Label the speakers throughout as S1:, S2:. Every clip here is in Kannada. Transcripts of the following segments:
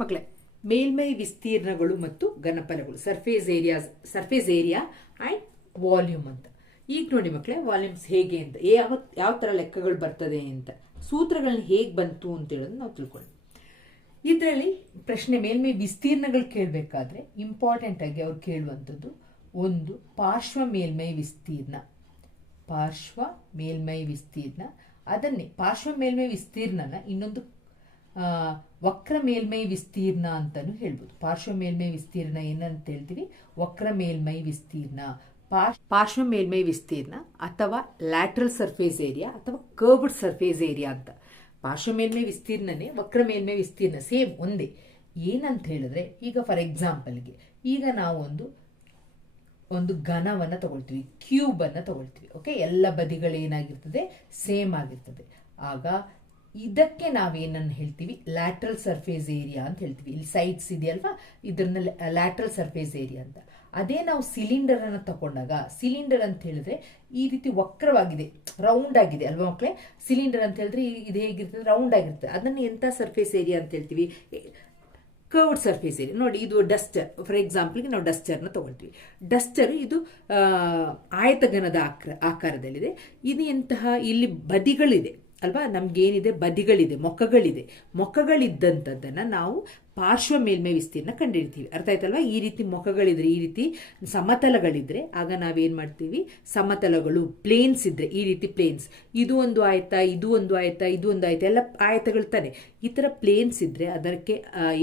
S1: ಮಕ್ಕಳೇ ಮೇಲ್ಮೈ ವಿಸ್ತೀರ್ಣಗಳು ಮತ್ತು ಘನಫಲಗಳು surface areas surface area and volume ಅಂತ. ಈಗ ನೋಡಿ ಮಕ್ಕಳೇ ವಾಲ್ಯೂಮ್ಸ್ ಹೇಗೆ ಅಂತ ಯಾವ ಯಾವ ಥರ ಲೆಕ್ಕಗಳು ಬರ್ತದೆ ಅಂತ ಸೂತ್ರಗಳನ್ನ ಹೇಗೆ ಬಂತು ಅಂತ ಹೇಳೋದು ನಾವು ತಿಳ್ಕೊಳ್ಳಿ ಇದರಲ್ಲಿ ಪ್ರಶ್ನೆ ಮೇಲ್ಮೈ ವಿಸ್ತೀರ್ಣಗಳು ಕೇಳಬೇಕಾದ್ರೆ ಇಂಪಾರ್ಟೆಂಟ್ ಆಗಿ ಅವ್ರು ಕೇಳುವಂಥದ್ದು, ಒಂದು, ಪಾರ್ಶ್ವ ಮೇಲ್ಮೈ ವಿಸ್ತೀರ್ಣ, ಪಾರ್ಶ್ವ ಮೇಲ್ಮೈ ವಿಸ್ತೀರ್ಣ, ಅದನ್ನೇ ಪಾರ್ಶ್ವ ಮೇಲ್ಮೈ ವಿಸ್ತೀರ್ಣನ ಇನ್ನೊಂದು ವಕ್ರ ಮೇಲ್ಮೈ ವಿಸ್ತೀರ್ಣ ಅಂತಲೂ ಹೇಳ್ಬೋದು. ಪಾರ್ಶ್ವ ಮೇಲ್ಮೈ ವಿಸ್ತೀರ್ಣ ಏನಂತ ಹೇಳ್ತೀವಿ? ವಕ್ರ ಮೇಲ್ಮೈ ವಿಸ್ತೀರ್ಣ. ಪಾರ್ಶ್- ಪಾರ್ಶ್ವ ಮೇಲ್ಮೈ ವಿಸ್ತೀರ್ಣ ಅಥವಾ ಲ್ಯಾಟ್ರಲ್ ಸರ್ಫೇಸ್ ಏರಿಯಾ ಅಥವಾ ಕರ್ವ್ಡ್ ಸರ್ಫೇಸ್ ಏರಿಯಾ ಅಂತ. ಪಾರ್ಶ್ವ ಮೇಲ್ಮೈ ವಿಸ್ತೀರ್ಣನೇ ವಕ್ರ ಮೇಲ್ಮೈ ವಿಸ್ತೀರ್ಣ, ಸೇಮ್ ಒಂದೇ. ಏನಂತ ಹೇಳಿದ್ರೆ, ಈಗ ಫಾರ್ ಎಕ್ಸಾಂಪಲ್ಗೆ ಈಗ ನಾವು ಒಂದು ಒಂದು ಘನವನ್ನು ತಗೊಳ್ತೀವಿ ಕ್ಯೂಬ್ ಅನ್ನ ತಗೊಳ್ತೀವಿ ಓಕೆ ಎಲ್ಲ ಬದಿಗಳು ಏನಾಗಿರ್ತದೆ ಸೇಮ್ ಆಗಿರ್ತದೆ. ಆಗ ಇದಕ್ಕೆ ನಾವೇನನ್ನು ಹೇಳ್ತೀವಿ? ಲ್ಯಾಟ್ರಲ್ ಸರ್ಫೇಸ್ ಏರಿಯಾ ಅಂತ ಹೇಳ್ತೀವಿ. ಇಲ್ಲಿ ಸೈಡ್ಸ್ ಇದೆಯಲ್ವಾ? ಇದನ್ನ ಲ್ಯಾಟ್ರಲ್ ಸರ್ಫೇಸ್ ಏರಿಯಾ ಅಂತ. ಅದೇ ನಾವು ಸಿಲಿಂಡರ್ ಅನ್ನು ತಗೊಂಡಾಗ ಸಿಲಿಂಡರ್ ಅಂತ ಹೇಳಿದ್ರೆ ಈ ರೀತಿ ವಕ್ರವಾಗಿದೆ ರೌಂಡ್ ಆಗಿದೆ ಅಲ್ವಾ ಮಕ್ಕಳೇ ಸಿಲಿಂಡರ್ ಅಂತ ಹೇಳಿದ್ರೆ ಇದು ಹೇಗಿರ್ತದೆ? ರೌಂಡ್ ಆಗಿರ್ತದೆ. ಅದನ್ನು ಎಂಥ ಸರ್ಫೇಸ್ ಏರಿಯಾ ಅಂತ ಹೇಳ್ತೀವಿ? ಕರ್ವ್ಡ್ ಸರ್ಫೇಸ್ ಏರಿಯಾ ನೋಡಿ, ಇದು ಡಸ್ಟರ್ ಫಾರ್ ಎಕ್ಸಾಂಪಲ್ಗೆ ನಾವು ಡಸ್ಟರ್ನ ತಗೊಳ್ತೀವಿ. ಡಸ್ಟರ್ ಇದು ಆಯತಗನದ ಆಕಾರ ಆಕಾರದಲ್ಲಿದೆ. ಇದು ಎಂತಹ ಇಲ್ಲಿ ಬದಿಗಳಿದೆ. ಅಲ್ವಾ? ನಮ್ಗೇನಿದೆ? ಬದಿಗಳಿದೆ ಮೊಕ್ಕಗಳಿದೆ ಮೊಕ್ಕಗಳಿದ್ದಂಥದ್ದನ್ನು ನಾವು ಪಾರ್ಶ್ವ ಮೇಲ್ಮೈ ವಿಸ್ತೀರ್ಣ ಕಂಡಿಡ್ತೀವಿ ಅರ್ಥ ಆಯ್ತಲ್ವಾ? ಈ ರೀತಿ ಮೊಕ್ಕಗಳಿದ್ರೆ ಈ ರೀತಿ ಸಮತಲಗಳಿದ್ರೆ ಆಗ ನಾವೇನ್ ಮಾಡ್ತೀವಿ? ಸಮತಲಗಳು ಪ್ಲೇನ್ಸ್ ಇದ್ರೆ ಈ ರೀತಿ ಪ್ಲೇನ್ಸ್ ಇದು ಒಂದು ಆಯತ, ಇದು ಒಂದು ಆಯತ, ಇದು ಒಂದು ಆಯತ, ಎಲ್ಲ ಆಯತಗಳು ತಾನೆ. ಈ ಥರ ಪ್ಲೇನ್ಸ್ ಇದ್ರೆ ಅದಕ್ಕೆ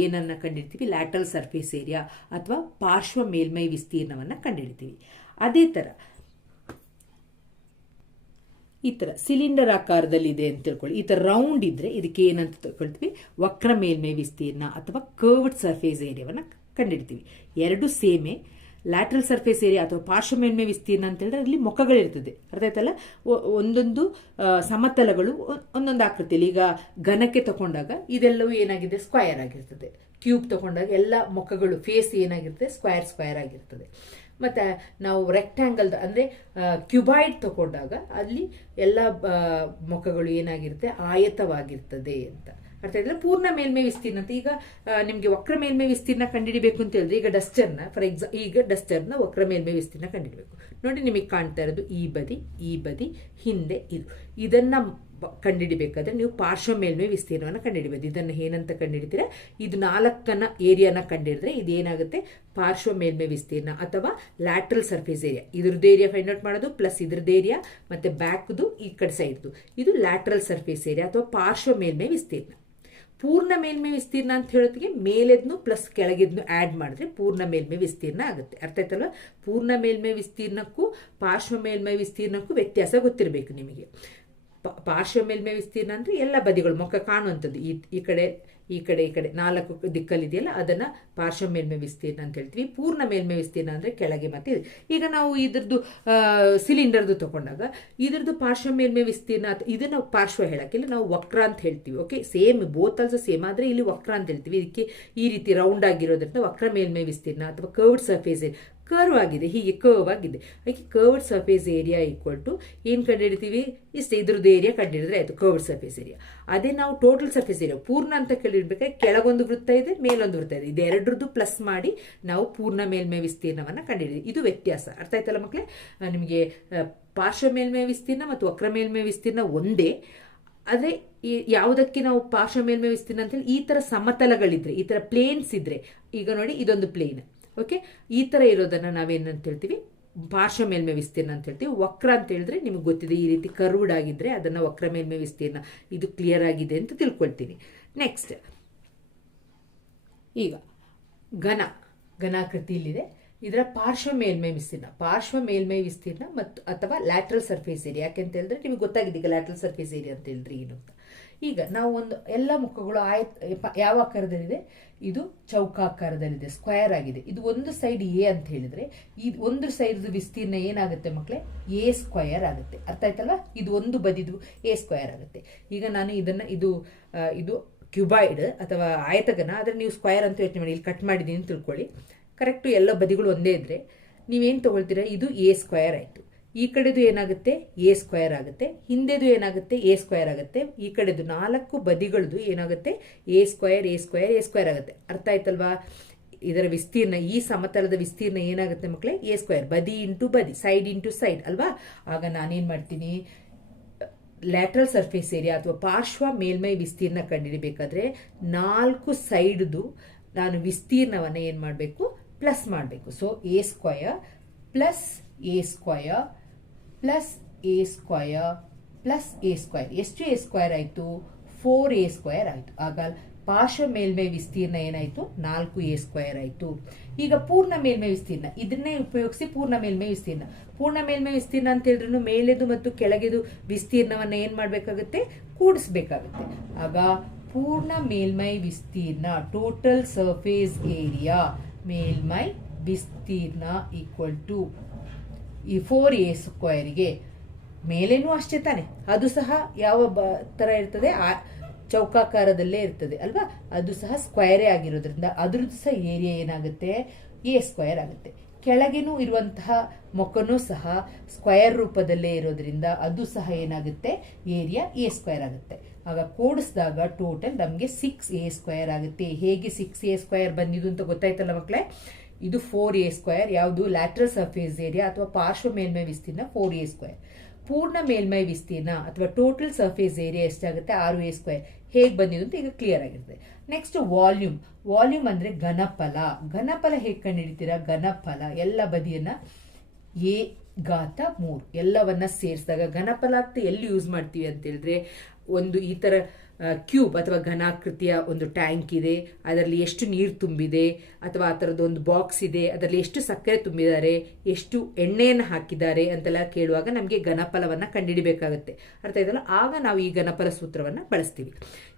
S1: ಏನನ್ನ ಕಂಡಿಡ್ತೀವಿ ಲ್ಯಾಟ್ರಲ್ ಸರ್ಫೇಸ್ ಏರಿಯಾ ಅಥವಾ ಪಾರ್ಶ್ವ ಮೇಲ್ಮೈ ವಿಸ್ತೀರ್ಣವನ್ನ ಕಂಡಿಡ್ತೀವಿ ಅದೇ ಥರ ಈ ಥರ ಸಿಲಿಂಡರ್ ಆಕಾರದಲ್ಲಿ ಇದೆ ಅಂತ ತಿಳ್ಕೊಳ್ಳಿ. ಈ ಥರ ರೌಂಡ್ ಇದ್ದರೆ ಇದಕ್ಕೆ ಏನಂತ ತಿಳ್ಕೊಳ್ತೀವಿ? ವಕ್ರ ಮೇಲ್ಮೈ ವಿಸ್ತೀರ್ಣ ಅಥವಾ ಕರ್ವ್ಡ್ ಸರ್ಫೇಸ್ ಏರಿಯಾವನ್ನು ಕಂಡಿಡ್ತೀವಿ. ಎರಡು ಸೇಮೆ ಲ್ಯಾಟ್ರಲ್ ಸರ್ಫೇಸ್ ಏರಿಯಾ ಅಥವಾ ಪಾರ್ಶ್ವ ಮೇಲ್ಮೈ ವಿಸ್ತೀರ್ಣ ಅಂತ ಹೇಳಿದ್ರೆ ಅಲ್ಲಿ ಮೊಖಗಳಿರ್ತದೆ. ಅರ್ಥ ಆಯ್ತಲ್ಲ? ಒಂದೊಂದು ಸಮತಲಗಳು ಒಂದೊಂದು ಆಕೃತಿಯಲ್ಲಿ. ಈಗ ಘನಕ್ಕೆ ತಗೊಂಡಾಗ ಇದೆಲ್ಲವೂ ಏನಾಗಿದೆ? ಸ್ಕ್ವಯರ್ ಆಗಿರ್ತದೆ. ಕ್ಯೂಬ್ ತಗೊಂಡಾಗ ಎಲ್ಲ ಮೊಕ್ಕಗಳು ಫೇಸ್ ಏನಾಗಿರ್ತದೆ? ಸ್ಕ್ವಯರ್ ಸ್ಕ್ವಯರ್ ಆಗಿರ್ತದೆ. ಮತ್ತು ನಾವು ರೆಕ್ಟ್ಯಾಂಗಲ್ ಅಂದರೆ ಕ್ಯೂಬಾಯ್ಡ್ ತಗೊಂಡಾಗ ಅಲ್ಲಿ ಎಲ್ಲ ಮುಖಗಳು ಏನಾಗಿರುತ್ತೆ? ಆಯತವಾಗಿರ್ತದೆ ಅಂತ. ಅರ್ಥ ಹೇಳಿದ್ರೆ ಪೂರ್ಣ ಮೇಲ್ಮೈ ವಿಸ್ತೀರ್ಣ ಅಂತ. ಈಗ ನಿಮಗೆ ವಕ್ರ ಮೇಲ್ಮೈ ವಿಸ್ತೀರ್ಣ ಕಂಡುಹಿಡಿಬೇಕು ಅಂತ ಹೇಳಿದ್ರೆ, ಈಗ ಡಸ್ಟರ್ನ ಫಾರ್ ಎಕ್ಸಾ ಈಗ ಡಸ್ಟರ್ನ ವಕ್ರ ಮೇಲ್ಮೈ ವಿಸ್ತೀರ್ಣ ಕಂಡುಹಿಡಬೇಕು ನೋಡಿ ನಿಮಗೆ ಕಾಣ್ತಾ ಇರೋದು, ಈ ಬದಿ ಈ ಬದಿ, ಹಿಂದೆ ಇದು. ಇದನ್ನ ಕಂಡುಹಿಡಿಬೇಕಾದ್ರೆ ನೀವು ಪಾರ್ಶ್ವ ಮೇಲ್ಮೈ ವಿಸ್ತೀರ್ಣವನ್ನು ಕಂಡುಹಿಡಬೇಕು. ಇದನ್ನು ಏನಂತ ಕಂಡುಹಿಡಿತೀರಾ? ಇದು ನಾಲ್ಕನ ಏರಿಯಾನ ಕಂಡುಹಿಡಿದ್ರೆ ಇದೇನಾಗುತ್ತೆ? ಪಾರ್ಶ್ವ ಮೇಲ್ಮೈ ವಿಸ್ತೀರ್ಣ ಅಥವಾ ಲ್ಯಾಟ್ರಲ್ ಸರ್ಫೇಸ್ ಏರಿಯಾ ಇದ್ರದ್ದು ಏರಿಯಾ ಫೈಂಡ್ ಔಟ್ ಮಾಡೋದು ಪ್ಲಸ್ ಇದ್ರದ್ದು ಏರಿಯಾ ಮತ್ತೆ ಬ್ಯಾಕ್ದು ಈ ಕಡೆ ಸೈಡ್ದು ಇದು ಲ್ಯಾಟ್ರಲ್ ಸರ್ಫೇಸ್ ಏರಿಯಾ ಅಥವಾ ಪಾರ್ಶ್ವ ಮೇಲ್ಮೈ ವಿಸ್ತೀರ್ಣ. ಪೂರ್ಣ ಮೇಲ್ಮೈ ವಿಸ್ತೀರ್ಣ ಅಂತ ಹೇಳೋದಕ್ಕೆ ಮೇಲೆದ್ನು ಪ್ಲಸ್ ಕೆಳಗಿದ್ನು ಆ್ಯಡ್ ಮಾಡಿದ್ರೆ ಪೂರ್ಣ ಮೇಲ್ಮೈ ವಿಸ್ತೀರ್ಣ ಆಗುತ್ತೆ. ಅರ್ಥ ಆಯ್ತಲ್ವ? ಪೂರ್ಣ ಮೇಲ್ಮೈ ವಿಸ್ತೀರ್ಣಕ್ಕೂ ಪಾರ್ಶ್ವ ಮೇಲ್ಮೈ ವಿಸ್ತೀರ್ಣಕ್ಕೂ ವ್ಯತ್ಯಾಸ ಗೊತ್ತಿರಬೇಕು ನಿಮಗೆ. ಪಾರ್ಶ್ವ ಮೇಲ್ಮೈ ವಿಸ್ತೀರ್ಣ ಅಂದರೆ ಎಲ್ಲ ಬದಿಗಳು, ಮುಖ ಕಾಣುವಂಥದ್ದು. ಈ ಈ ಕಡೆ ಈ ಕಡೆ ಈ ಕಡೆ ನಾಲ್ಕು ದಿಕ್ಕಲ್ಲಿದೆಯಲ್ಲ, ಅದನ್ನ ಪಾರ್ಶ್ವ ಮೇಲ್ಮೈ ವಿಸ್ತೀರ್ಣ ಅಂತ ಹೇಳ್ತೀವಿ. ಪೂರ್ಣ ಮೇಲ್ಮೈ ವಿಸ್ತೀರ್ಣ ಅಂದರೆ ಕೆಳಗೆ ಮತ್ತೆ ಈಗ ನಾವು ಇದ್ರದ್ದು ಸಿಲಿಂಡರ್ದು ತಗೊಂಡಾಗ ಇದ್ರದ್ದು ಪಾರ್ಶ್ವ ಮೇಲ್ಮೈ ವಿಸ್ತೀರ್ಣ ಇದನ್ನ ಪಾರ್ಶ್ವ ಹೇಳೋಕ್ಕಿಲ್ಲ ನಾವು ವಕ್ರ ಅಂತ ಹೇಳ್ತೀವಿ okay same both also same ಆದರೆ ಇಲ್ಲಿ ವಕ್ರ ಅಂತ ಹೇಳ್ತೀವಿ. ಇದಕ್ಕೆ ಈ ರೀತಿ ರೌಂಡ್ ಆಗಿರೋದ್ರಿಂದ ವಕ್ರ ಮೇಲ್ಮೈ ವಿಸ್ತೀರ್ಣ ಅಥವಾ ಕರ್ವ್ಡ್ ಸರ್ಫೇಸ್ ಕರ್ವ್ ಆಗಿದೆ, ಹೀಗೆ ಕರ್ವ್ ಆಗಿದೆ. ಹಾಗೆ curved surface area equal to ಏನು ಕಂಡುಹಿಡಿತೀವಿ? ಇಷ್ಟೇ ಇದ್ರದ್ದು ಏರಿಯಾ ಕಂಡುಹಿಡಿದ್ರೆ ಆಯಿತು ಕರ್ವ್ಡ್ ಸರ್ಫೇಸ್ ಏರಿಯಾ ಅದೇ ನಾವು ಟೋಟಲ್ ಸರ್ಫೇಸ್ ಏರಿಯಾ ಪೂರ್ಣ ಅಂತ ಕೇಳಿರ್ಬೇಕಾದ್ರೆ ಕೆಳಗೊಂದು ವೃತ್ತ ಇದೆ, ಮೇಲೊಂದು ವೃತ್ತ ಇದೆ. ಇದೆರಡರದ್ದು ಪ್ಲಸ್ ಮಾಡಿ ನಾವು ಪೂರ್ಣ ಮೇಲ್ಮೈ ವಿಸ್ತೀರ್ಣವನ್ನು ಕಂಡುಹಿಡಿದ್ವಿ. ಇದು ವ್ಯತ್ಯಾಸ. ಅರ್ಥ ಆಯ್ತಲ್ಲ ಮಕ್ಕಳೇ ನಿಮಗೆ ಪಾರ್ಶ್ವ ಮೇಲ್ಮೈ ವಿಸ್ತೀರ್ಣ ಮತ್ತು ವಕ್ರ ಮೇಲ್ಮೈ ವಿಸ್ತೀರ್ಣ ಒಂದೇ. ಆದರೆ ಯಾವುದಕ್ಕೆ ನಾವು ಪಾರ್ಶ್ವ ಮೇಲ್ಮೈ ವಿಸ್ತೀರ್ಣ ಅಂತೇಳಿ ಈ ಥರ ಸಮತಲಗಳಿದ್ರೆ, ಈ ಥರ ಪ್ಲೇನ್ಸ್ ಇದ್ರೆ, ಈಗ ನೋಡಿ ಇದೊಂದು ಪ್ಲೇನ್ ಓಕೆ ಈ ಥರ ಇರೋದನ್ನು ನಾವೇನಂತ ಹೇಳ್ತೀವಿ ಪಾರ್ಶ್ವ ಮೇಲ್ಮೆ ವಿಸ್ತೀರ್ಣ ಅಂತ ಹೇಳ್ತೀವಿ ವಕ್ರ ಅಂತ ಹೇಳಿದ್ರೆ ನಿಮಗೆ ಗೊತ್ತಿದೆ, ಈ ರೀತಿ ಕರ್ವ್ಡ್ ಆಗಿದ್ದರೆ ಅದನ್ನು ವಕ್ರ ಮೇಲ್ಮೆ ವಿಸ್ತೀರ್ಣ. ಇದು ಕ್ಲಿಯರ್ ಆಗಿದೆ ಅಂತ ತಿಳ್ಕೊಳ್ತೀನಿ. ನೆಕ್ಸ್ಟ್ ಈಗ, ಘನ. ಘನಾಕೃತಿ ಇಲ್ಲಿದೆ. ಇದರ ಪಾರ್ಶ್ವ ಮೇಲ್ಮೈ ವಿಸ್ತೀರ್ಣ. ಪಾರ್ಶ್ವ ಮೇಲ್ಮೈ ವಿಸ್ತೀರ್ಣ ಮತ್ತು, ಅಥವಾ ಲ್ಯಾಟ್ರಲ್ ಸರ್ಫೇಸ್ ಏರಿಯಾ ಯಾಕೆಂತ ಹೇಳಿದ್ರೆ ನಿಮಗೆ ಗೊತ್ತಾಗಿದೆ, ಈಗ ಲ್ಯಾಟ್ರಲ್ ಸರ್ಫೇಸ್ ಏರಿಯಾ ಅಂತ ಹೇಳಿದ್ರೆ ಏನು ಅಂತ. ಈಗ ನಾವು ಒಂದು ಎಲ್ಲ ಮುಖಗಳು ಆಯತ್ ಯಾವ ಆಕಾರದಲ್ಲಿದೆ? ಇದು ಚೌಕಾಕಾರದಲ್ಲಿದೆ ಸ್ಕ್ವಯರ್ ಆಗಿದೆ. ಇದು ಒಂದು ಸೈಡ್ ಎ ಅಂತ ಹೇಳಿದ್ರೆ, ಈ ಒಂದು ಸೈಡ್ ವಿಸ್ತೀರ್ಣ ಏನಾಗುತ್ತೆ ಮಕ್ಕಳೇ ಎ ಸ್ಕ್ವಯರ್ ಆಗುತ್ತೆ. ಅರ್ಥ ಆಯ್ತಲ್ವಾ? ಇದು ಒಂದು ಬದಿದು ಎ ಸ್ಕ್ವಯರ್ ಆಗುತ್ತೆ. ಈಗ ನಾನು ಇದನ್ನ, ಇದು ಇದು ಕ್ಯೂಬಾಯ್ಡ್ ಅಥವಾ ಆಯತಗನ, ಆದರೆ ನೀವು ಸ್ಕ್ವಯರ್ ಅಂತ ಯೋಚನೆ ಮಾಡಿ, ಇಲ್ಲಿ ಕಟ್ ಮಾಡಿದ್ದೀನಿ ತಿಳ್ಕೊಳ್ಳಿ. ಕರೆಕ್ಟು ಎಲ್ಲ ಬದಿಗಳು ಒಂದೇ ಇದ್ರೆ, ನೀವೇನು ತಗೊಳ್ತೀರಾ? ಇದು ಎ ಸ್ಕ್ವಯರ್ ಆಯಿತು. ಈ ಕಡೆದು ಏನಾಗುತ್ತೆ? ಎ ಸ್ಕ್ವೇರ್ ಆಗುತ್ತೆ. ಹಿಂದೆದು ಏನಾಗುತ್ತೆ? ಎ ಸ್ಕ್ವೇರ್ ಆಗುತ್ತೆ. ಈ ಕಡೆದು ನಾಲ್ಕು ಬದಿಗಳದು ಏನಾಗುತ್ತೆ? A square A square A square ಆಗುತ್ತೆ. ಅರ್ಥ ಆಯ್ತಲ್ವಾ? ಇದರ ವಿಸ್ತೀರ್ಣ, ಈ ಸಮತಲದ ವಿಸ್ತೀರ್ಣ ಏನಾಗುತ್ತೆ ಮಕ್ಕಳೇ ಎ ಸ್ಕ್ವೇರ್ ಬದಿ ಇಂಟು ಬದಿ ಸೈಡ್ ಇಂಟು ಸೈಡ್ ಅಲ್ವಾ? ಆಗ ನಾನೇನು ಮಾಡ್ತೀನಿ? ಲ್ಯಾಟ್ರಲ್ ಸರ್ಫೇಸ್ ಏರಿಯಾ ಅಥವಾ ಪಾರ್ಶ್ವ ಮೇಲ್ಮೈ ವಿಸ್ತೀರ್ಣ ಕಂಡುಹಿಡಿಬೇಕಾದ್ರೆ ನಾಲ್ಕು ಸೈಡ್ದು ನಾನು ವಿಸ್ತೀರ್ಣವನ್ನು ಏನು ಮಾಡಬೇಕು? ಪ್ಲಸ್ ಮಾಡಬೇಕು. So A square plus A square plus A square plus A square ಎಷ್ಟು ಎ ಸ್ಕ್ವಯರ್ ಆಯಿತು? ಫೋರ್ ಎ ಸ್ಕ್ವಯರ್ ಆಯಿತು. ಆಗ ಪಾರ್ಶ್ವ ಮೇಲ್ಮೈ ವಿಸ್ತೀರ್ಣ ಏನಾಯಿತು? ನಾಲ್ಕು ಎ ಸ್ಕ್ವಯರ್ ಆಯಿತು. ಈಗ ಪೂರ್ಣ ಮೇಲ್ಮೈ ವಿಸ್ತೀರ್ಣ, ಇದನ್ನೇ ಉಪಯೋಗಿಸಿ ಪೂರ್ಣ ಮೇಲ್ಮೈ ವಿಸ್ತೀರ್ಣ. ಪೂರ್ಣ ಮೇಲ್ಮೈ ವಿಸ್ತೀರ್ಣ ಅಂತ ಹೇಳಿದ್ರು ಮೇಲೆದು ಮತ್ತು ಕೆಳಗೆದು ವಿಸ್ತೀರ್ಣವನ್ನು ಏನು ಮಾಡಬೇಕಾಗುತ್ತೆ? ಕೂಡಿಸ್ಬೇಕಾಗುತ್ತೆ. ಆಗ ಪೂರ್ಣ ಮೇಲ್ಮೈ ವಿಸ್ತೀರ್ಣ ಟೋಟಲ್ ಸರ್ಫೇಸ್ ಏರಿಯಾ ಮೇಲ್ಮೈ ವಿಸ್ತೀರ್ಣ ಈಕ್ವಲ್ ಟು ಈ ಫೋರ್ ಎ ಸ್ಕ್ವೈರಿಗೆ ಮೇಲೇನೂ ಅಷ್ಟೇ ತಾನೆ. ಅದು ಸಹ ಯಾವ ಬ ಥರ ಇರ್ತದೆ? ಆ ಚೌಕಾಕಾರದಲ್ಲೇ ಇರ್ತದೆ, ಅಲ್ವಾ? ಅದು ಸಹ ಸ್ಕ್ವೈರೇ ಆಗಿರೋದ್ರಿಂದ ಅದ್ರದ್ದು ಸಹ ಏರಿಯಾ ಏನಾಗುತ್ತೆ? ಎ ಸ್ಕ್ವೇರ್ ಆಗುತ್ತೆ. ಕೆಳಗೇನೂ ಇರುವಂತಹ ಮೊಕ್ಕನೂ ಸಹ ಸ್ಕ್ವೇರ್ ರೂಪದಲ್ಲೇ ಇರೋದ್ರಿಂದ ಅದು ಸಹ ಏನಾಗುತ್ತೆ? ಏರಿಯಾ ಎ ಸ್ಕ್ವೇರ್ ಆಗುತ್ತೆ. ಆಗ ಕೂಡಿಸಿದಾಗ ಟೋಟಲ್ ನಮಗೆ ಸಿಕ್ಸ್ ಎ ಸ್ಕ್ವೈರ್ ಆಗುತ್ತೆ. ಹೇಗೆ ಸಿಕ್ಸ್ ಎ ಸ್ಕ್ವೈರ್ ಬಂದಿದ್ದು ಅಂತ ಗೊತ್ತಾಯ್ತಲ್ಲ ಮಕ್ಕಳೇ ಇದು ಫೋರ್ ಎ ಸ್ಕ್ವೇರ್ ಯಾವುದು ಲ್ಯಾಟ್ರಲ್ ಸರ್ಫೇಸ್ ಏರಿಯಾ ಅಥವಾ ಪಾರ್ಶ್ವ ಮೇಲ್ಮೈ ವಿಸ್ತೀರ್ಣ ಫೋರ್ ಎ ಸ್ಕ್ವೇರ್ ಪೂರ್ಣ ಮೇಲ್ಮೈ ವಿಸ್ತೀರ್ಣ ಅಥವಾ ಟೋಟಲ್ ಸರ್ಫೇಸ್ ಏರಿಯಾ ಎಷ್ಟಾಗುತ್ತೆ? ಆರು ಎ ಸ್ಕ್ವೇರ್ ಹೇಗೆ ಬಂದಿದೆ ಅಂತ ಈಗ ಕ್ಲಿಯರ್ ಆಗಿರ್ತದೆ ನೆಕ್ಸ್ಟ್ ವಾಲ್ಯೂಮ್ ವಾಲ್ಯೂಮ್ ಅಂದರೆ ಘನಫಲ. ಘನಫಲ ಹೇಗೆ ಕಂಡುಹಿಡಿತೀರಾ? ಘನಫಲ. ಎಲ್ಲ ಬದಿಯನ್ನು ಎ ಘಾತ ಮೂರು. ಎಲ್ಲವನ್ನ ಸೇರಿಸಿದಾಗ ಘನಫಲ ಎಲ್ಲಿ ಯೂಸ್ ಮಾಡ್ತೀವಿ ಅಂತ ಹೇಳಿದ್ರೆ, ಒಂದು ಈ ತರ ಕ್ಯೂಬ್ ಅಥವಾ ಘನಾಕೃತಿಯ ಒಂದು ಟ್ಯಾಂಕ್ ಇದೆ. ಅದರಲ್ಲಿ ಎಷ್ಟು ನೀರು ತುಂಬಿದೆ ಅಥವಾ ಆ ಥರದ್ದು ಒಂದು ಬಾಕ್ಸ್ ಇದೆ. ಅದರಲ್ಲಿ ಎಷ್ಟು ಸಕ್ಕರೆ ತುಂಬಿದ್ದಾರೆ, ಎಷ್ಟು ಎಣ್ಣೆಯನ್ನು ಹಾಕಿದ್ದಾರೆ ಅಂತೆಲ್ಲ ಕೇಳುವಾಗ ನಮಗೆ ಘನಫಲವನ್ನು ಕಂಡುಹಿಡಬೇಕಾಗುತ್ತೆ ಅರ್ಥ ಇದಲ್ಲ ಆಗ ನಾವು ಈ ಘನಫಲ ಸೂತ್ರವನ್ನು ಬಳಸ್ತೀವಿ.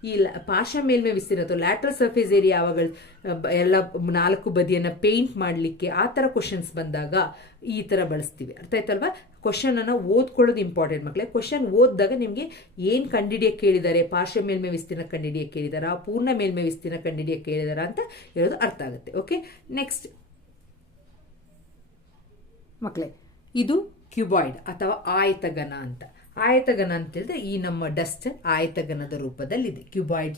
S1: ಈ ಪಾರ್ಶ್ವ ಮೇಲ್ಮೆ ವಿಸ್ತೀರ್ಣ ಅಥವಾ ಲ್ಯಾಟ್ರಲ್ ಸರ್ಫೇಸ್ ಏರಿಯಾ ಯಾವಾಗ ಎಲ್ಲ ನಾಲ್ಕು ಬದಿಯನ್ನು ಪೇಂಟ್ ಮಾಡಲಿಕ್ಕೆ ಆ ಥರ ಕ್ವಶನ್ಸ್ ಬಂದಾಗ ಈ ಥರ ಬಳಸ್ತೀವಿ. ಅರ್ಥ ಆಯ್ತಲ್ವಾ? ಕ್ವಶನ್ ಅನ್ನ ಓದ್ಕೊಳ್ಳೋದು ಇಂಪಾರ್ಟೆಂಟ್ ಮಕ್ಕಳೇ ಕ್ವಶನ್ ಓದಿದಾಗ ನಿಮಗೆ ಏನು ಕಂಡಿಡಿಯ ಕೇಳಿದ್ದಾರೆ? ಪಾರ್ಶ್ವ ಮೇಲ್ಮೆ ವಿಸ್ತೀರ್ಣ ಕಂಡಿಡಿಯ ಕೇಳಿದಾರ? ಪೂರ್ಣ ಮೇಲ್ಮೆ ವಿಸ್ತೀರ್ಣ ಕಂಡಿಡಿಯ ಕೇಳಿದಾರ ಅಂತ ಹೇಳೋದು ಅರ್ಥ ಆಗುತ್ತೆ. ಓಕೆ ನೆಕ್ಸ್ಟ್ ಮಕ್ಕಳೇ ಇದು ಕ್ಯೂಬಾಯ್ಡ್ ಅಥವಾ ಆಯತಗನ ಅಂತ. ಆಯತಗನ ಅಂತ ಹೇಳಿದ್ರೆ ಈ ನಮ್ಮ ಡಸ್ಟ್ ಆಯತಗನದ ರೂಪದಲ್ಲಿದೆ. ಕ್ಯೂಬಾಯ್ಡ್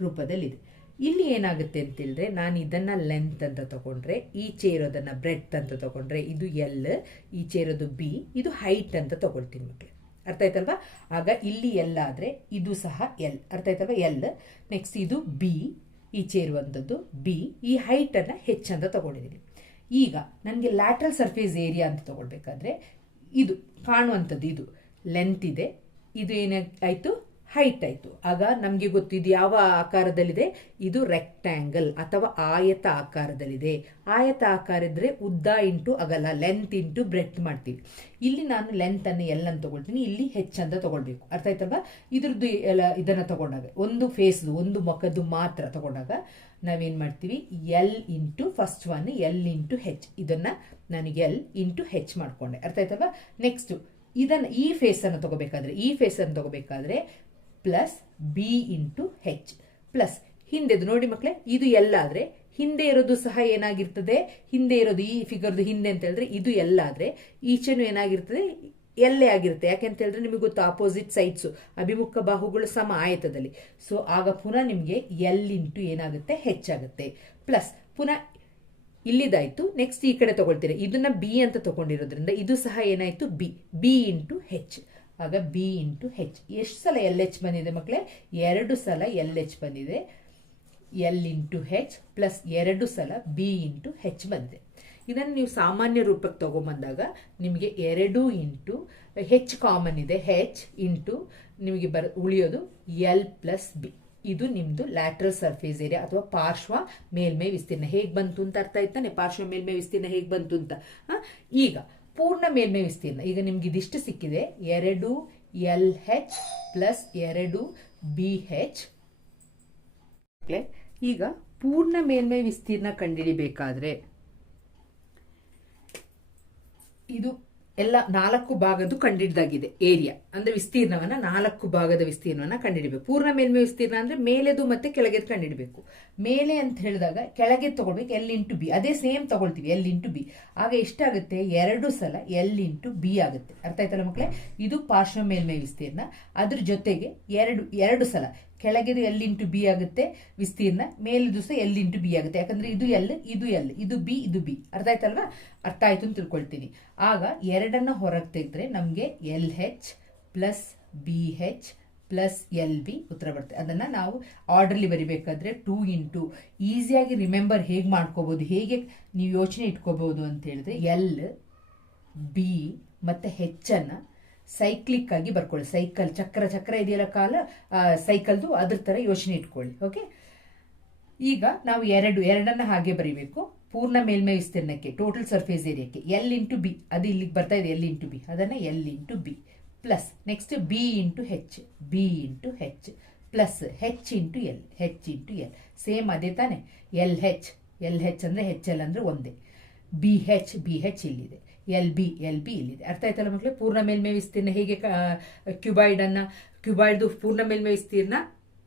S1: ರೂಪದಲ್ಲಿದೆ. ಇಲ್ಲಿ ಏನಾಗುತ್ತೆ ಅಂತ ಹೇಳಿದ್ರೆ ನಾನು ಇದನ್ನ ಲೆಂತ್ ಅಂತ ತಗೊಂಡ್ರೆ ಈಚೆ ಇರೋದನ್ನ ಬ್ರೆಡ್ ಅಂತ ತಗೊಂಡ್ರೆ, ಇದು ಎಲ್ ಈ ಇರೋದು ಬಿ ಇದು ಹೈಟ್ ಅಂತ ತಗೊಳ್ತೀನಿ ಮಕ್ಕಳು ಅರ್ಥ ಆಯ್ತಲ್ವಾ? ಆಗ ಇಲ್ಲಿ ಎಲ್ ಆದ್ರೆ ಇದು ಸಹ ಎಲ್ ಅರ್ಥ ಆಯ್ತಲ್ವಾ? ಎಲ್ ನೆಕ್ಸ್ಟ್ ಇದು ಬಿ ಈಚೆ ಇರುವಂಥದ್ದು ಬಿ ಈ ಹೈಟ್ ಹೆಚ್ಚಂತ ತಗೊಂಡಿದ್ದೀನಿ ಈಗ ನನಗೆ ಲ್ಯಾಟ್ರಲ್ ಸರ್ಫೇಸ್ ಏರಿಯಾ ಅಂತ ತಗೊಳ್ಬೇಕಾದ್ರೆ, ಇದು ಕಾಣುವಂಥದ್ದು ಇದು. ಲೆಂತ್ ಇದೆ. ಇದು ಏನಾಯ್ತು ಹೈಟ್ ಆಯಿತು. ಆಗ ನಮಗೆ ಗೊತ್ತು ಯಾವ ಆಕಾರದಲ್ಲಿದೆ? ಇದು ರೆಕ್ಟ್ಯಾಂಗಲ್ ಅಥವಾ ಆಯತ ಆಕಾರದಲ್ಲಿದೆ. ಆಯತ ಆಕಾರ ಇದ್ದರೆ ಉದ್ದ ಇಂಟು ಅಗಲ ಲೆಂತ್ ಇಂಟು ಬ್ರೆತ್ ಮಾಡ್ತೀವಿ. ಇಲ್ಲಿ ನಾನು ಲೆಂತ್ ಅನ್ನು ಎಲ್ ಅಂತ ತಗೊಳ್ತೀನಿ, ಇಲ್ಲಿ ಹೆಚ್ ಅಂತ ತಗೊಳ್ಬೇಕು. ಅರ್ಥ ಆಯ್ತಲ್ವಾ? ಇದ್ರದ್ದು ಎಲ್ಲ ಇದನ್ನು ತಗೊಂಡಾಗ, ಒಂದು ಫೇಸ್ದು ಒಂದು ಮುಖದ್ದು ಮಾತ್ರ ತಗೊಂಡಾಗ ನಾವೇನು ಮಾಡ್ತೀವಿ? L into first one L into H ಇದನ್ನು ನಾನು ಎಲ್ ಇಂಟು ಹೆಚ್ ಮಾಡಿಕೊಂಡೆ. ಅರ್ಥ ಆಯ್ತಲ್ವಾ? ನೆಕ್ಸ್ಟು ಇದನ್ನು ಈ ಫೇಸನ್ನು ತಗೋಬೇಕಾದ್ರೆ, ಈ ಫೇಸನ್ನು ತಗೋಬೇಕಾದ್ರೆ plus B into H plus ಹಿಂದೆದು ನೋಡಿ ಮಕ್ಕಳೇ ಇದು ಎಲ್ಲ ಆದ್ರೆ, ಹಿಂದೆ ಇರೋದು ಸಹ ಏನಾಗಿರ್ತದೆ? ಹಿಂದೆ ಇರೋದು ಈ ಫಿಗರ್ದು ಹಿಂದೆ ಅಂತ ಹೇಳಿದ್ರೆ ಇದು ಎಲ್ಲ ಆದ್ರೆ, ಈಚೆನು ಏನಾಗಿರ್ತದೆ? ಎಲ್ಲೇ ಆಗಿರುತ್ತೆ. ಯಾಕೆ ಅಂತ ಹೇಳಿದ್ರೆ ನಿಮಗೆ ಗೊತ್ತು ಆಪೋಸಿಟ್ ಸೈಡ್ಸು ಅಭಿಮುಖ ಬಾಹುಗಳು ಸಮ ಆಯತದಲ್ಲಿ. ಸೊ ಆಗ ಪುನಃ ನಿಮಗೆ ಎಲ್ ಇಂಟು ಏನಾಗುತ್ತೆ? ಹೆಚ್ಚಾಗುತ್ತೆ ಪ್ಲಸ್ ಪುನಃ ಇಲ್ಲಿದಾಯ್ತು ನೆಕ್ಸ್ಟ್ ಈ ಕಡೆ ತಗೊಳ್ತೀರಾ. ಇದನ್ನ ಬಿ ಅಂತ ತಗೊಂಡಿರೋದ್ರಿಂದ ಇದು ಸಹ ಏನಾಯ್ತು? ಬಿ ಬಿ ಇಂಟು ಹೆಚ್ ಆಗ ಬಿ ಇಂಟು ಹೆಚ್ ಎಷ್ಟು ಸಲ ಎಲ್ ಎಚ್ ಬಂದಿದೆ ಮಕ್ಕಳೇ ಎರಡು ಸಲ ಎಲ್ ಎಚ್ ಬಂದಿದೆ. ಎಲ್ ಇಂಟು ಹೆಚ್ ಪ್ಲಸ್ ಎರಡು ಸಲ ಬಿ ಇಂಟು ಹೆಚ್ ಬಂದಿದೆ. ಇದನ್ನು ನೀವು ಸಾಮಾನ್ಯ ರೂಪಕ್ಕೆ ತೊಗೊಂಬಂದಾಗ ನಿಮಗೆ ಎರಡು ಇಂಟು ಹೆಚ್ ಕಾಮನ್ ಇದೆ. ಹೆಚ್ ಇಂಟು ನಿಮಗೆ ಬರ, ಉಳಿಯೋದು ಎಲ್ ಪ್ಲಸ್ ಬಿ ಇದು ನಿಮ್ಮದು ಲ್ಯಾಟ್ರಲ್ ಸರ್ಫೇಸ್ ಏರಿಯಾ ಅಥವಾ ಪಾರ್ಶ್ವ ಮೇಲ್ಮೈ ವಿಸ್ತೀರ್ಣ. ಹೇಗೆ ಬಂತು ಅಂತ ಅರ್ಥ ಆಯ್ತಾನೆ ಪಾರ್ಶ್ವ ಮೇಲ್ಮೈ ವಿಸ್ತೀರ್ಣ ಹೇಗೆ ಬಂತು ಅಂತ. ಈಗ ಪೂರ್ಣ ಮೇಲ್ಮೈ ವಿಸ್ತೀರ್ಣ. ಈಗ ನಿಮ್ಗೆ ಇದಿಷ್ಟು ಸಿಕ್ಕಿದೆ. ಎರಡು ಎಲ್ ಹೆಚ್ ಪ್ಲಸ್ ಎರಡು ಬಿ ಹೆಚ್. ಈಗ ಪೂರ್ಣ ಮೇಲ್ಮೈ ವಿಸ್ತೀರ್ಣ ಕಂಡಿಡಿಬೇಕಾದ್ರೆ ಇದು ಎಲ್ಲ ನಾಲ್ಕು ಭಾಗದ್ದು ಕಂಡಿಡ್ದಾಗಿದೆ ಏರಿಯಾ ಅಂದ್ರೆ ವಿಸ್ತೀರ್ಣವನ್ನ ನಾಲ್ಕು ಭಾಗದ ವಿಸ್ತೀರ್ಣವನ್ನ ಕಂಡಿಡಬೇಕು. ಪೂರ್ಣ ಮೇಲ್ಮೈ ವಿಸ್ತೀರ್ಣ ಅಂದ್ರೆ ಮೇಲೆದು ಮತ್ತೆ ಕೆಳಗೆದು ಕಂಡಿಡಬೇಕು. ಮೇಲೆ ಅಂತ ಹೇಳಿದಾಗ ಕೆಳಗೆ ತಗೊಳ್ಬೇಕು ಎಲ್ ಇಂಟು ಬಿ ಅದೇ ಸೇಮ್ ತಗೊಳ್ತೀವಿ ಎಲ್ ಇಂಟು ಬಿ ಆಗ ಎಷ್ಟಾಗುತ್ತೆ? ಎರಡು ಸಲ ಎಲ್ ಇಂಟು ಬಿ ಆಗುತ್ತೆ. ಅರ್ಥ ಆಯ್ತಲ್ಲ ಮಕ್ಕಳೇ ಇದು ಪಾರ್ಶ್ವ ಮೇಲ್ಮೈ ವಿಸ್ತೀರ್ಣ. ಅದ್ರ ಜೊತೆಗೆ ಎರಡು ಎರಡು ಸಲ ಕೆಳಗೆದು ಎಲ್ ಇಂಟು ಬಿ ಆಗುತ್ತೆ ವಿಸ್ತೀರ್ಣ ಮೇಲಿದು ಸಹ ಎಲ್ ಇಂಟು ಬಿ ಆಗುತ್ತೆ. ಯಾಕಂದ್ರೆ ಇದು ಎಲ್ ಇದು ಎಲ್ ಇದು ಬಿ ಇದು ಬಿ ಅರ್ಥ ಆಯ್ತಲ್ವಾ? ಅರ್ಥ ಆಯ್ತು ಅಂತ ತಿಳ್ಕೊಳ್ತೀನಿ. ಆಗ ಎರಡನ್ನ ಹೊರಗೆ ತೆಗೆದ್ರೆ ನಮಗೆ L H plus B H plus L B ಉತ್ತರ ಬರುತ್ತೆ. ಅದನ್ನ ನಾವು ಆರ್ಡರ್ಲಿ ಬರಿಬೇಕಾದ್ರೆ ಟೂ ಇಂಟು ಈಸಿಯಾಗಿ ರಿಮೆಂಬರ್ ಹೇಗೆ ಮಾಡ್ಕೋಬಹುದು ಹೇಗೆ ನೀವು ಯೋಚನೆ ಇಟ್ಕೋಬಹುದು ಅಂತ ಹೇಳಿದ್ರೆ ಎಲ್ ಬಿ ಮತ್ತೆ ಹೆಚ್ಚನ್ನ ಸೈಕ್ಲಿಕ್ ಆಗಿ ಬರ್ಕೊಳ್ಳಿ. ಸೈಕಲ್ ಚಕ್ರ ಚಕ್ರ ಇದೆಯಲ್ಲ ಕಾಲ ಸೈಕಲ್ದು ಅದ್ರ ತರ ಯೋಚನೆ ಇಟ್ಕೊಳ್ಳಿ. ಓಕೆ ಈಗ ನಾವು ಎರಡು, ಎರಡನ್ನ ಹಾಗೆ ಬರಿಬೇಕು. ಪೂರ್ಣ ಮೇಲ್ಮೈ ವಿಸ್ತೀರ್ಣಕ್ಕೆ ಟೋಟಲ್ ಸರ್ಫೇಸ್ ಏರಿಯಾಕ್ಕೆ ಎಲ್ ಇಂಟು ಬಿ ಅದು ಇಲ್ಲಿಗೆ ಬರ್ತಾ ಇದೆ ಎಲ್ ಇಂಟು ಬಿ ಅದನ್ನ L into B plus next B into H B into H plus H into L H into L same ಅದೇ ತಾನೆ. ಎಲ್ ಹೆಚ್ ಎಲ್ ಹೆಚ್ ಅಂದ್ರೆ ಹೆಚ್ ಎಲ್ ಅಂದ್ರೆ ಒಂದೇ. ಬಿ ಹೆಚ್ ಬಿ ಹೆಚ್ ಇಲ್ಲಿದೆ. ಎಲ್ ಬಿ ಎಲ್ ಬಿ ಇಲ್ಲಿದೆ. ಅರ್ಥ ಆಯ್ತಲ್ಲ ಮಕ್ಕಳು ಪೂರ್ಣ ಮೇಲ್ಮೈ ವಿಸ್ತೀರ್ಣ ಹೇಗೆ ಕ್ಯೂಬಾಯ್ಡ್ ಅನ್ನ, ಕ್ಯೂಬಾಯ್ಡ್ದು ಪೂರ್ಣ ಮೇಲ್ಮೈ ವಿಸ್ತೀರ್ಣ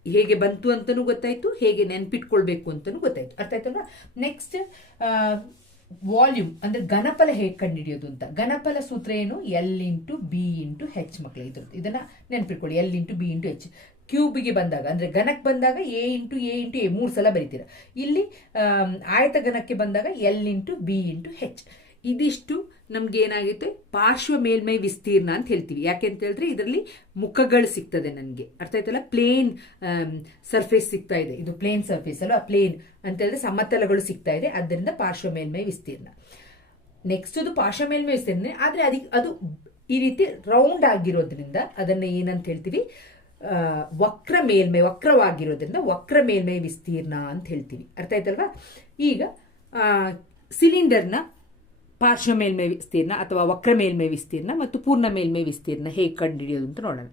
S1: ಹೇಗೆ ಬಂತು ಅಂತಲೂ ಗೊತ್ತಾಯ್ತು, ಹೇಗೆ ನೆನ್ಪಿಟ್ಕೊಳ್ಬೇಕು ಅಂತಲೂ ಗೊತ್ತಾಯ್ತು. ಅರ್ಥ ಆಯ್ತಲ್ಲ? ನೆಕ್ಸ್ಟ್ ವಾಲ್ಯೂಮ್ ಅಂದ್ರೆ ಘನಫಲ ಹೇಗೆ ಕಂಡುಹಿಡಿಯೋದು ಅಂತ. ಘನಫಲ ಸೂತ್ರ ಏನು? L into B into H ಮಕ್ಕಳು ಇದ್ರದ್ದು. ಇದನ್ನ ನೆನ್ಪಿಟ್ಕೊಳ್ಳಿ. L into B into H ಕ್ಯೂಬ್ಗೆ ಬಂದಾಗ, ಅಂದ್ರೆ ಘನಕ್ಕೆ ಬಂದಾಗ A into A into A ಮೂರು ಸಲ ಬರೀತೀರ. ಇಲ್ಲಿ ಆಯತ ಘನಕ್ಕೆ ಬಂದಾಗ L into B into H ಇದಿಷ್ಟು ನಮ್ಗೆ ಏನಾಗುತ್ತೆ? ಪಾರ್ಶ್ವ ಮೇಲ್ಮೈ ವಿಸ್ತೀರ್ಣ ಅಂತ ಹೇಳ್ತೀವಿ. ಯಾಕೆ ಅಂತ ಹೇಳಿದ್ರೆ ಇದರಲ್ಲಿ ಮುಖಗಳು ಸಿಗ್ತದೆ ನನಗೆ. ಅರ್ಥ ಆಯ್ತಲ್ಲ? ಪ್ಲೇನ್ ಸರ್ಫೇಸ್ ಸಿಗ್ತಾ ಇದೆ. ಇದು ಪ್ಲೇನ್ ಸರ್ಫೇಸ್ ಅಲ್ವಾ? ಪ್ಲೇನ್ ಅಂತ ಹೇಳಿದ್ರೆ ಸಮತಲಗಳು ಸಿಗ್ತಾ ಇದೆ. ಅದರಿಂದ ಪಾರ್ಶ್ವ ಮೇಲ್ಮೈ ವಿಸ್ತೀರ್ಣ. ನೆಕ್ಸ್ಟ್ ಅದು ಪಾರ್ಶ್ವ ಮೇಲ್ಮೈ ವಿಸ್ತೀರ್ಣ. ಆದ್ರೆ ಅದಕ್ಕೆ ಅದು ಈ ರೀತಿ ರೌಂಡ್ ಆಗಿರೋದ್ರಿಂದ ಅದನ್ನ ಏನಂತ ಹೇಳ್ತೀವಿ? ವಕ್ರ ಮೇಲ್ಮೈ, ವಕ್ರವಾಗಿರೋದ್ರಿಂದ ವಕ್ರ ಮೇಲ್ಮೈ ವಿಸ್ತೀರ್ಣ ಅಂತ ಹೇಳ್ತೀವಿ. ಅರ್ಥ ಆಯ್ತಲ್ವಾ? ಈಗ ಸಿಲಿಂಡರ್ನ ಪಾರ್ಶ್ವ ಮೇಲ್ಮೈ ವಿಸ್ತೀರ್ಣ ಅಥವಾ ವಕ್ರ ಮೇಲ್ಮೈ ವಿಸ್ತೀರ್ಣ ಮತ್ತು ಪೂರ್ಣ ಮೇಲ್ಮೈ ವಿಸ್ತೀರ್ಣ ಹೇಗೆ ಕಂಡುಹಿಡಿಯೋದು ಅಂತ ನೋಡೋಣ.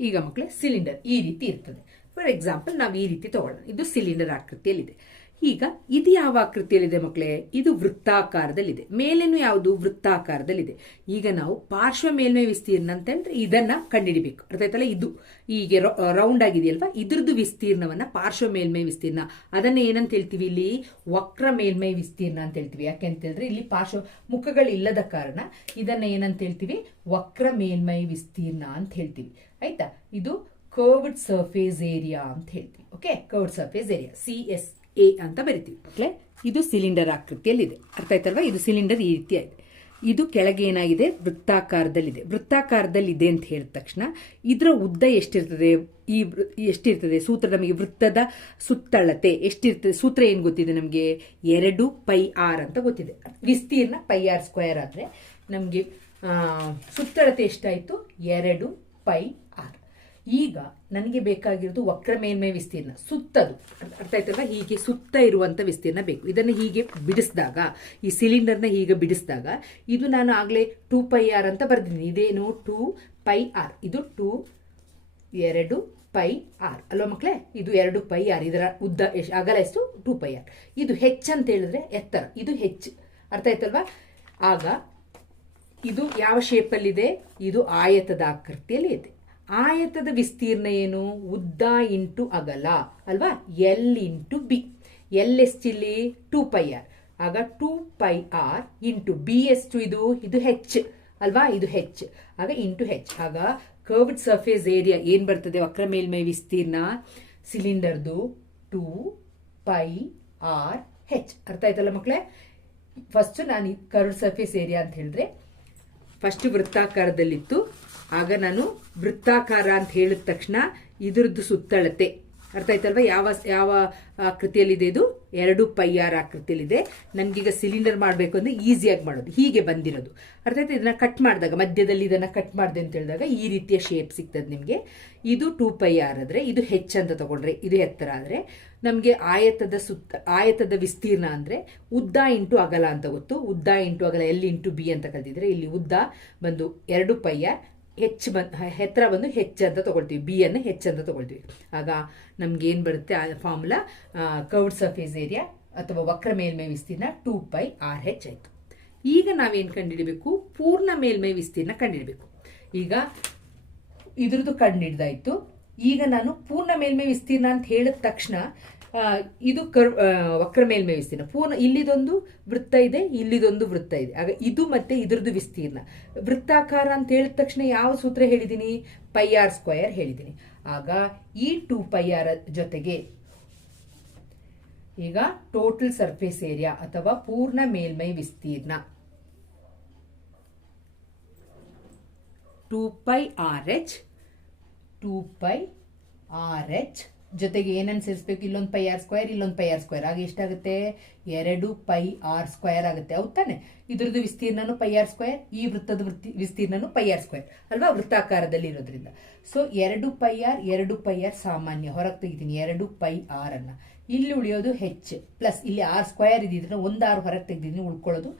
S1: ಈಗ ಮಕ್ಕಳೇ ಸಿಲಿಂಡರ್ ಈ ರೀತಿ ಇರ್ತದೆ. ಫಾರ್ ಎಕ್ಸಾಂಪಲ್ ನಾವು ಈ ರೀತಿ ತಗೊಳ್ಳೋಣ. ಇದು ಸಿಲಿಂಡರ್ ಆಕೃತಿಯಲ್ಲಿದೆ. ಈಗ ಇದು ಯಾವ ಆಕೃತಿಯಲ್ಲಿದೆ ಮಕ್ಕಳೇ? ಇದು ವೃತ್ತಾಕಾರದಲ್ಲಿದೆ. ಮೇಲೇನು ಯಾವುದು? ವೃತ್ತಾಕಾರದಲ್ಲಿದೆ. ಈಗ ನಾವು ಪಾರ್ಶ್ವ ಮೇಲ್ಮೈ ವಿಸ್ತೀರ್ಣ ಅಂತ ಹೇಳಿದ್ರೆ ಇದನ್ನ ಕಂಡುಹಿಡಿಬೇಕು ಅರ್ಥ ಆಯ್ತಲ್ಲ ಇದು ಹೀಗೆ ರೌಂಡ್ ಆಗಿದೆಯಲ್ವಾ? ಇದ್ರದ್ದು ವಿಸ್ತೀರ್ಣವನ್ನ ಪಾರ್ಶ್ವ ಮೇಲ್ಮೈ ವಿಸ್ತೀರ್ಣ. ಅದನ್ನ ಏನಂತ ಹೇಳ್ತೀವಿ ಇಲ್ಲಿ? ವಕ್ರ ಮೇಲ್ಮೈ ವಿಸ್ತೀರ್ಣ ಅಂತ ಹೇಳ್ತೀವಿ. ಯಾಕೆ ಅಂತ ಹೇಳಿದ್ರೆ ಇಲ್ಲಿ ಪಾರ್ಶ್ವ ಮುಖಗಳಿಲ್ಲದ ಕಾರಣ ಇದನ್ನ ಏನಂತ ಹೇಳ್ತೀವಿ? ವಕ್ರ ಮೇಲ್ಮೈ ವಿಸ್ತೀರ್ಣ ಅಂತ ಹೇಳ್ತೀವಿ. ಆಯ್ತಾ? ಇದು ಕರ್ವ್ಡ್ ಸರ್ಫೇಸ್ ಏರಿಯಾ ಅಂತ ಹೇಳ್ತೀವಿ. Okay curved surface area C S A ಅಂತ ಬರಿತೀವಿ. ಇದು ಸಿಲಿಂಡರ್ ಆಕೃತಿಯಲ್ಲಿದೆ ಅರ್ಥ ಆಯ್ತಲ್ವಾ? ಇದು ಸಿಲಿಂಡರ್ ಈ ರೀತಿ ಇದು ಕೆಳಗೆ ಏನಾಗಿದೆ? ವೃತ್ತಾಕಾರದಲ್ಲಿದೆ. ವೃತ್ತಾಕಾರದಲ್ಲಿದೆ ಅಂತ ಹೇಳಿದ ತಕ್ಷಣ ಇದರ ಉದ್ದ ಎಷ್ಟಿರ್ತದೆ? ಈ ಎಷ್ಟಿರ್ತದೆ? ಸೂತ್ರ ನಮಗೆ ವೃತ್ತದ ಸುತ್ತಳತೆ ಎಷ್ಟಿರ್ತದೆ ಸೂತ್ರ ಏನು ಗೊತ್ತಿದೆ ನಮಗೆ? ಎರಡು ಪೈ ಆರ್ ಅಂತ ಗೊತ್ತಿದೆ. ವಿಸ್ತೀರ್ಣ ಪೈ ಆರ್ ಸ್ಕ್ವೇರ್ ಆದ್ರೆ ನಮಗೆ ಸುತ್ತಳತೆ ಎಷ್ಟಾಯಿತು? ಎರಡು ಪೈ ಆರ್. ಈಗ ನನಗೆ ಬೇಕಾಗಿರೋದು ವಕ್ರ ಮೇಲ್ಮೈ ವಿಸ್ತೀರ್ಣ, ಸುತ್ತದು. ಅರ್ಥ- ಆಯ್ತಲ್ಲ ಹೀಗೆ ಸುತ್ತ ಇರುವಂಥ ವಿಸ್ತೀರ್ಣ ಬೇಕು. ಇದನ್ನು ಹೀಗೆ ಬಿಡಿಸಿದಾಗ, ಈ ಸಿಲಿಂಡರ್ನ ಹೀಗೆ ಬಿಡಿಸಿದಾಗ, ಇದು ನಾನು ಆಗಲೇ ಟೂ ಪೈ ಆರ್ ಅಂತ ಬರ್ದಿದ್ದೀನಿ. ಇದೇನು ಟೂ ಪೈ ಆರ್ ಇದು ಟೂ ಎರಡು ಪೈ ಆರ್ ಅಲ್ವಾ ಮಕ್ಕಳೇ ಇದು ಎರಡು ಪೈ ಆರ್ ಇದರ ಉದ್ದ ಎಷ್ಟು ಅಗಲ ಎಷ್ಟು? ಟೂ ಪೈ ಆರ್ ಇದು ಹೆಚ್ಚು ಅಂತ ಹೇಳಿದ್ರೆ ಎತ್ತರ. ಇದು ಹೆಚ್ಚು ಅರ್ಥ ಆಯ್ತಲ್ವಾ? ಆಗ ಇದು ಯಾವ ಶೇಪಲ್ಲಿದೆ ಇದು ಆಯತದ ಆಕೃತಿಯಲ್ಲಿ ಇದೆ. ಆಯತದ ವಿಸ್ತೀರ್ಣ ಏನು? ಉದ್ದ ಇಂಟು ಅಗಲ. ಅಲ್ವಾ? L into B. L ಎಷ್ಟಿಲ್ಲಿ? Two pi R. ಆಗ two pi R into B ಎಷ್ಟು ಇದು? ಇದು ಹೆಚ್. ಅಲ್ವಾ? ಇದು ಹೆಚ್. ಆಗ ಇಂಟು ಹೆಚ್. ಆಗ ಕರ್ವ್ಡ್ ಸರ್ಫೇಸ್ ಏರಿಯಾ ಏನ್ ಬರ್ತದೆ? ವಕ್ರ ಮೇಲ್ಮೈ ವಿಸ್ತೀರ್ಣ ಸಿಲಿಂಡರ್ದು ಟೂ ಪೈ ಆರ್ ಹೆಚ್. ಅರ್ಥ ಆಯ್ತಲ್ಲ ಮಕ್ಕಳೇ ಫಸ್ಟ್ ನಾನು ಕರ್ವ್ಡ್ ಸರ್ಫೇಸ್ ಏರಿಯಾ ಅಂತ ಹೇಳಿದ್ರೆ ಫಸ್ಟ್ ವೃತ್ತಾಕಾರದಲ್ಲಿತ್ತು. ಆಗ ನಾನು ವೃತ್ತಾಕಾರ ಅಂತ ಹೇಳಿದ ತಕ್ಷಣ ಇದರದ್ದು ಸುತ್ತಳತೆ. ಅರ್ಥ ಆಯ್ತಲ್ವಾ? ಯಾವ ಯಾವ ಆಕೃತಿಯಲ್ಲಿದೆ ಇದು? ಎರಡು ಪೈ ಆರ್ ಆಕೃತಿಯಲ್ಲಿದೆ. ನನಗೀಗ ಸಿಲಿಂಡರ್ ಮಾಡಬೇಕು ಅಂದ್ರೆ ಈಸಿಯಾಗಿ ಮಾಡೋದು. ಹೀಗೆ ಬಂದಿರೋದು. ಅರ್ಥ ಆಯ್ತು? ಇದನ್ನ ಕಟ್ ಮಾಡಿದಾಗ, ಮಧ್ಯದಲ್ಲಿ ಇದನ್ನ ಕಟ್ ಮಾಡಿದೆ ಅಂತ ಹೇಳಿದಾಗ ಈ ರೀತಿಯ ಶೇಪ್ ಸಿಗ್ತದೆ ನಿಮಗೆ. ಇದು ಟೂ ಪೈ ಆರ್ ಆದರೆ, ಇದು ಹೆಚ್ಚು ಅಂತ ತಗೊಂಡ್ರೆ ಇದು ಎತ್ತರ ಆದ್ರೆ ನಮಗೆ ಆಯತದ ಸುತ್ತ, ಆಯತದ ವಿಸ್ತೀರ್ಣ ಅಂದ್ರೆ ಉದ್ದ ಇಂಟು ಅಗಲ ಅಂತ ಗೊತ್ತು. ಉದ್ದ ಇಂಟು ಅಗಲ ಎಲ್ ಇಂಟು ಬಿ ಅಂತ ಕಲ್ತಿದ್ರೆ ಇಲ್ಲಿ ಉದ್ದ ಬಂದು ಎರಡು ಪೈಯ ಹೆಚ್ ಬಂದು ಎತ್ತರ ಬಂದು ಹೆಚ್ಚು ಅಂತ ತಗೊಳ್ತೀವಿ. ಬಿ ಅನ್ನು ಹೆಚ್ಚು ಅಂತ ತಗೊಳ್ತೀವಿ. ಆಗ ನಮ್ಗೆ ಏನು ಬರುತ್ತೆ? ಆ ಫಾರ್ಮುಲಾ ಕೌಡ್ ಸರ್ಫೇಸ್ ಏರಿಯಾ ಅಥವಾ ವಕ್ರ ಮೇಲ್ಮೈ ವಿಸ್ತೀರ್ಣ ಟೂ ಪೈ ಆರ್ ಹೆಚ್ ಆಯಿತು. ಈಗ ನಾವೇನು ಕಂಡುಹಿಡಬೇಕು ಪೂರ್ಣ ಮೇಲ್ಮೈ ವಿಸ್ತೀರ್ಣ ಕಂಡುಹಿಡಬೇಕು ಈಗ ಇದ್ರದ್ದು ಕಂಡುಹಿಡ್ದಾಯ್ತು ಈಗ ನಾನು ಪೂರ್ಣ ಮೇಲ್ಮೈ ವಿಸ್ತೀರ್ಣ ಅಂತ ಹೇಳಿದ ತಕ್ಷಣ ಇದು ಕರ್ ವಕ್ರ ಮೇಲ್ಮೈ ವಿಸ್ತೀರ್ಣ. ಪೂರ್ಣ, ಇಲ್ಲಿದೊಂದು ವೃತ್ತ ಇದೆ, ಇಲ್ಲಿದೊಂದು ವೃತ್ತ ಇದೆ. ಆಗ ಇದು ಮತ್ತೆ ಇದ್ರದ್ದು ವಿಸ್ತೀರ್ಣ. ವೃತ್ತಾಕಾರ ಅಂತ ಹೇಳಿದ ತಕ್ಷಣ ಯಾವ ಸೂತ್ರ ಹೇಳಿದ್ದೀನಿ ಪೈ ಆರ್ ಸ್ಕ್ವಯರ್ ಹೇಳಿದ್ದೀನಿ ಆಗ ಈ ಟು ಪೈ ಆರ್ ಜೊತೆಗೆ ಈಗ ಟೋಟಲ್ ಸರ್ಫೇಸ್ ಏರಿಯಾ ಅಥವಾ ಪೂರ್ಣ ಮೇಲ್ಮೈ ವಿಸ್ತೀರ್ಣ. Two pi R H two pi R H ಜೊತೆಗೆ ಏನನ್ನು ಸೇರಿಸ್ಬೇಕು? ಇಲ್ಲೊಂದು ಪೈ ಆರ್ ಸ್ಕ್ವೇರ್ ಇಲ್ಲೊಂದು ಪೈ ಆರ್ ಸ್ಕ್ವೇರ್ ಆಗ ಎಷ್ಟಾಗುತ್ತೆ? ಎರಡು ಪೈ ಆರ್ ಸ್ಕ್ವೇರ್ ಆಗುತ್ತೆ. ಹೌದ್ ತಾನೆ? ಇದ್ರದ್ದು ವಿಸ್ತೀರ್ಣನೂ ಪೈ ಆರ್ ಸ್ಕ್ವೇರ್ ಈ ವೃತ್ತದ ವೃತ್ತಿ ವಿಸ್ತೀರ್ಣನು ಪೈ ಆರ್ ಸ್ಕ್ವೇರ್ ಅಲ್ವಾ? ವೃತ್ತಾಕಾರದಲ್ಲಿ ಇರೋದ್ರಿಂದ. ಸೊ ಎರಡು ಪೈ ಆರ್ ಎರಡು ಪೈ ಆರ್ ಸಾಮಾನ್ಯ. ಹೊರಗೆ ತೆಗಿತೀನಿ. ಎರಡು ಪೈ ಆರ್ ಅನ್ನ. ಇಲ್ಲಿ ಉಳಿಯೋದು ಹೆಚ್ ಪ್ಲಸ್ ಇಲ್ಲಿ ಆರ್ ಸ್ಕ್ವೇರ್ ಇದ್ದಿದ್ರೆ ಒಂದು ಆರ್ ಹೊರಗೆ ತೆಗೆದಿದ್ದೀನಿ, ಉಳ್ಕೊಳ್ಳೋದು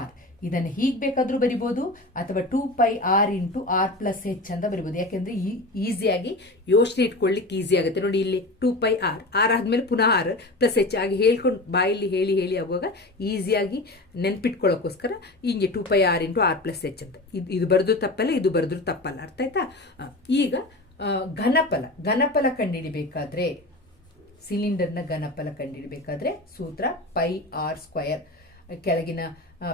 S1: ಆರ್ ಇದನ್ನು ಹೀಗೆ ಬೇಕಾದರೂ ಬರಿಬೋದು ಅಥವಾ two pi R into R plus H ಅಂತ ಬರಿಬೋದು. ಯಾಕೆಂದ್ರೆ ಈ ಈಸಿಯಾಗಿ ಯೋಚನೆ ಇಟ್ಕೊಳ್ಳಿಕ್ಕೆ ಈಸಿ ಆಗುತ್ತೆ. ನೋಡಿ ಇಲ್ಲಿ ಟೂ ಪೈ ಆರ್ ಆರ್ ಆದಮೇಲೆ ಪುನಃ ಆರ್ ಪ್ಲಸ್ ಹೆಚ್ ಆಗಿ ಹೇಳ್ಕೊಂಡು ಬಾಯಲ್ಲಿ ಹೇಳಿ ಹೇಳಿ ಆಗುವಾಗ ಈಸಿಯಾಗಿ ನೆನ್ಪಿಟ್ಕೊಳ್ಳೋಕ್ಕೋಸ್ಕರ ಹಿಂಗೆ two pi R into R plus H ಅಂತ. ಇದು ಇದು ಬರೆದು ತಪ್ಪಲ್ಲ, ಇದು ಬರೆದ್ರು ತಪ್ಪಲ್ಲ. ಅರ್ಥ ಆಯ್ತಾ? ಈಗ ಘನಫಲ. ಘನಫಲ ಕಂಡುಹಿಡಿಬೇಕಾದ್ರೆ ಸಿಲಿಂಡರ್ನ ಘನಫಲ ಕಂಡುಹಿಡಬೇಕಾದ್ರೆ ಸೂತ್ರ ಪೈ ಆರ್ ಸ್ಕ್ವಯರ್ ಕೆಳಗಿನ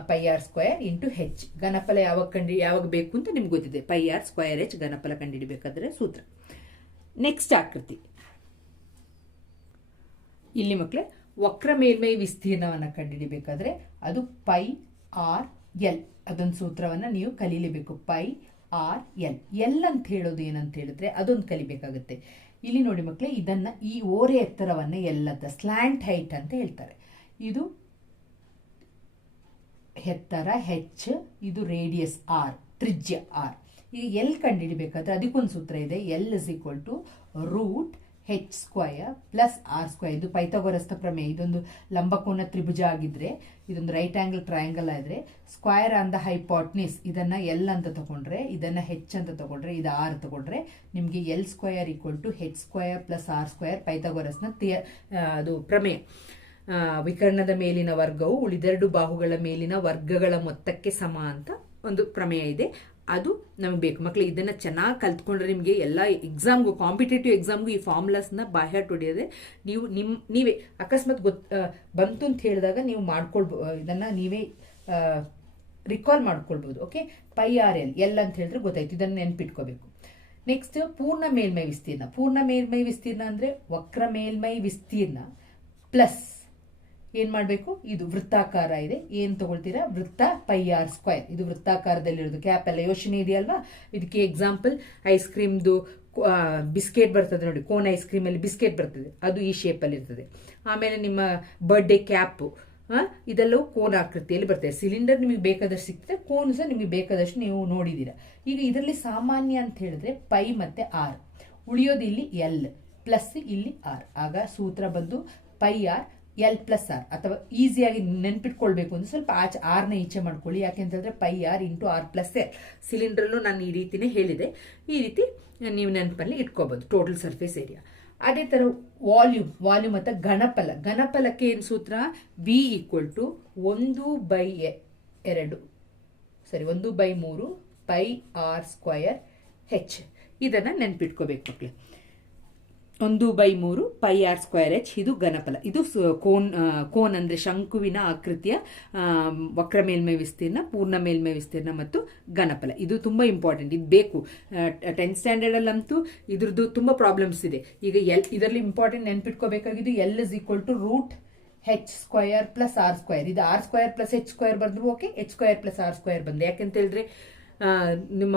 S1: pi R square into H ಘನಫಲ ಯಾವಾಗ ಕಂಡು, ಯಾವಾಗ ಬೇಕು ಅಂತ ನಿಮ್ಗೆ ಗೊತ್ತಿದೆ. ಪೈ ಆರ್ ಸ್ಕ್ವಯರ್ ಹೆಚ್ ಘನಫಲ ಕಂಡುಹಿಡಬೇಕಾದ್ರೆ ಸೂತ್ರ. ನೆಕ್ಸ್ಟ್ ಆಕೃತಿ. ಇಲ್ಲಿ ಮಕ್ಕಳೇ ವಕ್ರ ಮೇಲ್ಮೈ ವಿಸ್ತೀರ್ಣವನ್ನು ಕಂಡುಹಿಡಿಬೇಕಾದ್ರೆ ಅದು ಪೈ ಆರ್ ಎಲ್ ಅದೊಂದು ಸೂತ್ರವನ್ನು ನೀವು ಕಲೀಲೇಬೇಕು. ಪೈ ಆರ್ ಎಲ್ ಎಲ್ ಅಂತ ಹೇಳೋದು ಏನಂತ ಹೇಳಿದ್ರೆ ಅದೊಂದು ಕಲಿಬೇಕಾಗುತ್ತೆ. ಇಲ್ಲಿ ನೋಡಿ ಮಕ್ಕಳೇ ಇದನ್ನು ಈ ಓರೆ ಎತ್ತರವನ್ನು ಎಲ್ಲದ ಸ್ಲ್ಯಾಂಟ್ ಹೈಟ್ ಅಂತ ಹೇಳ್ತಾರೆ. ಇದು ಎತ್ತರ ಹೆಚ್, ಇದು ರೇಡಿಯಸ್ ಆರ್, ತ್ರಿಜ್ಯ ಆರ್. ಈಗ ಎಲ್ ಕಂಡುಹಿಡಿಬೇಕಾದ್ರೆ ಅದಕ್ಕೊಂದು ಸೂತ್ರ ಇದೆ. L is equal to root H square plus R square ಇದು ಪೈಥಾಗೊರಸ್ತ ಪ್ರಮೇಯ. ಇದೊಂದು ಲಂಬಕೋನ ತ್ರಿಭುಜ ಆಗಿದ್ರೆ, ಇದೊಂದು ರೈಟ್ ಆ್ಯಂಗಲ್ ಟ್ರಯಾಂಗಲ್ ಆದರೆ ಸ್ಕ್ವಯರ್ ಆನ್ ದ ಹೈಪಾಟ್ನಿಸ್ ಇದನ್ನು ಎಲ್ ಅಂತ ತಗೊಂಡ್ರೆ, ಇದನ್ನು ಹೆಚ್ ಅಂತ ತಗೊಂಡ್ರೆ, ಇದು ಆರ್ ತಗೊಂಡ್ರೆ, ನಿಮಗೆ L square equal to H square plus R square ಪೈಥಾಗೊರಸ್ನ ಅದು ಪ್ರಮೇಯ. ವಿಕರ್ಣದ ಮೇಲಿನ ವರ್ಗವು ಉಳಿದೆರಡು ಬಾಹುಗಳ ಮೇಲಿನ ವರ್ಗಗಳ ಮೊತ್ತಕ್ಕೆ ಸಮ ಅಂತ ಒಂದು ಪ್ರಮೇಯ ಇದೆ. ಅದು ನಮಗೆ ಬೇಕು. ಮಕ್ಕಳು ಇದನ್ನು ಚೆನ್ನಾಗಿ ಕಲ್ತ್ಕೊಂಡ್ರೆ ನಿಮಗೆ ಎಲ್ಲ ಎಕ್ಸಾಮ್ಗೂ ಕಾಂಪಿಟೇಟಿವ್ ಎಕ್ಸಾಮ್ಗೂ ಈ ಫಾರ್ಮುಲಾಸ್ನ ಬಾಹ್ಯ ಹೊಡೆಯೋದೆ ನೀವು ನಿಮ್ಮ ನೀವೇ ಅಕಸ್ಮಾತ್ ಗೊತ್ ಬಂತು ಅಂತ ಹೇಳಿದಾಗ ನೀವು ಮಾಡ್ಕೊಳ್ಬೋ ಇದನ್ನು ನೀವೇ ರಿಕಾಲ್ ಮಾಡ್ಕೊಳ್ಬೋದು okay pi R L L ಅಂತ ಹೇಳಿದ್ರೆ ಗೊತ್ತಾಯ್ತು. ಇದನ್ನು ನೆನ್ಪಿಟ್ಕೋಬೇಕು. ನೆಕ್ಸ್ಟ್ ಪೂರ್ಣ ಮೇಲ್ಮೈ ವಿಸ್ತೀರ್ಣ. ಪೂರ್ಣ ಮೇಲ್ಮೈ ವಿಸ್ತೀರ್ಣ ಅಂದರೆ ವಕ್ರ ಮೇಲ್ಮೈ ವಿಸ್ತೀರ್ಣ ಪ್ಲಸ್ ಏನ್ ಮಾಡಬೇಕು? ಇದು ವೃತ್ತಾಕಾರ ಇದೆ. ಏನು ತಗೊಳ್ತೀರಾ? ವೃತ್ತ ಪೈ ಆರ್ ಸ್ಕ್ವೇರ್. ಇದು ವೃತ್ತಾಕಾರದಲ್ಲಿರೋದು. ಕ್ಯಾಪ್ ಎಲ್ಲ ಯೋಚನೆ ಇದೆಯಲ್ವಾ? ಇದಕ್ಕೆ ಎಕ್ಸಾಂಪಲ್ ಐಸ್ ಕ್ರೀಮ್ದು ಬಿಸ್ಕೆಟ್ ಬರ್ತದೆ ನೋಡಿ. ಕೋನ್ ಐಸ್ ಕ್ರೀಮಲ್ಲಿ ಬಿಸ್ಕೆಟ್ ಬರ್ತದೆ. ಅದು ಈ ಶೇಪಲ್ಲಿ ಇರ್ತದೆ. ಆಮೇಲೆ ನಿಮ್ಮ ಬರ್ಡೇ ಕ್ಯಾಪ್ ಇದೆಲ್ಲವೂ ಕೋನ್ ಆಕೃತಿಯಲ್ಲಿ ಬರ್ತದೆ. ಸಿಲಿಂಡರ್ ನಿಮಗೆ ಬೇಕಾದಷ್ಟು ಸಿಗ್ತದೆ. ಕೋನ್ ಸಹ ನಿಮಗೆ ಬೇಕಾದಷ್ಟು ನೀವು ನೋಡಿದ್ದೀರಾ. ಈಗ ಇದರಲ್ಲಿ ಸಾಮಾನ್ಯ ಅಂತ ಹೇಳಿದ್ರೆ ಪೈ ಮತ್ತೆ ಆರ್. ಉಳಿಯೋದು ಇಲ್ಲಿ ಎಲ್, ಪ್ಲಸ್ ಇಲ್ಲಿ ಆರ್. ಆಗ ಸೂತ್ರ ಬಂದು pi R L plus R ಅಥವಾ ಈಸಿಯಾಗಿ ನೆನ್ಪಿಟ್ಕೊಳ್ಬೇಕು ಅಂದ್ರೆ ಸ್ವಲ್ಪ ಆಚೆ ಆರ್ನ ಈಚೆ ಮಾಡ್ಕೊಳ್ಳಿ. ಯಾಕೆ ಹೇಳಿದ್ರೆ pi R into R plus L ಸಿಲಿಂಡ್ರಲ್ಲೂ ನಾನು ಈ ರೀತಿನೇ ಹೇಳಿದೆ. ಈ ರೀತಿ ನೀವು ನೆನಪಲ್ಲಿ ಇಟ್ಕೋಬಹುದು ಟೋಟಲ್ ಸರ್ಫೇಸ್ ಏರಿಯಾ ಅದೇ ಥರ ವಾಲ್ಯೂಮ್ ವಾಲ್ಯೂಮ್ ಅಥವಾ ಘನಫಲ. ಘನಫಲಕ್ಕೆ ಏನು ಸೂತ್ರ? ವಿ ಈಕ್ವಲ್ ಟು ಒಂದು ಬೈ ಎರಡು. ಸರಿ, ಒಂದು ಬೈ ಮೂರು, ಪೈ ಆರ್ ಸ್ಕ್ವಯರ್ ಹೆಚ್ ಇದನ್ನು ನೆನ್ಪಿಟ್ಕೋಬೇಕು ಮಕ್ಕಳು ಒಂದು ಬೈ ಮೂರು ಪೈ ಆರ್ ಸ್ಕ್ವೇರ್ ಎಚ್. ಇದು ಘನಫಲ. ಇದು ಕೋನ್ ಕೋನ್ ಅಂದರೆ ಶಂಕುವಿನ ಆಕೃತಿಯ ವಕ್ರ ಮೇಲ್ಮೈ ವಿಸ್ತೀರ್ಣ, ಪೂರ್ಣ ಮೇಲ್ಮೈ ವಿಸ್ತೀರ್ಣ ಮತ್ತು ಘನಫಲ. ಇದು ತುಂಬ ಇಂಪಾರ್ಟೆಂಟ್ ಇದು ಬೇಕು. ಟೆಂತ್ ಸ್ಟ್ಯಾಂಡರ್ಡಲ್ಲಂತೂ ಇದ್ರದ್ದು ತುಂಬ ಪ್ರಾಬ್ಲಮ್ಸ್ ಇದೆ. ಈಗ ಎಲ್, ಇದರಲ್ಲಿ important ನೆನ್ಪಿಟ್ಕೋಬೇಕಾಗಿದ್ದು L is equal to root H square plus R square ಇದು R square plus H square ಬಂದರೂ okay H square plus R square ಬಂದು. ಯಾಕೆಂತ ಹೇಳಿದ್ರೆ ನಿಮ್ಮ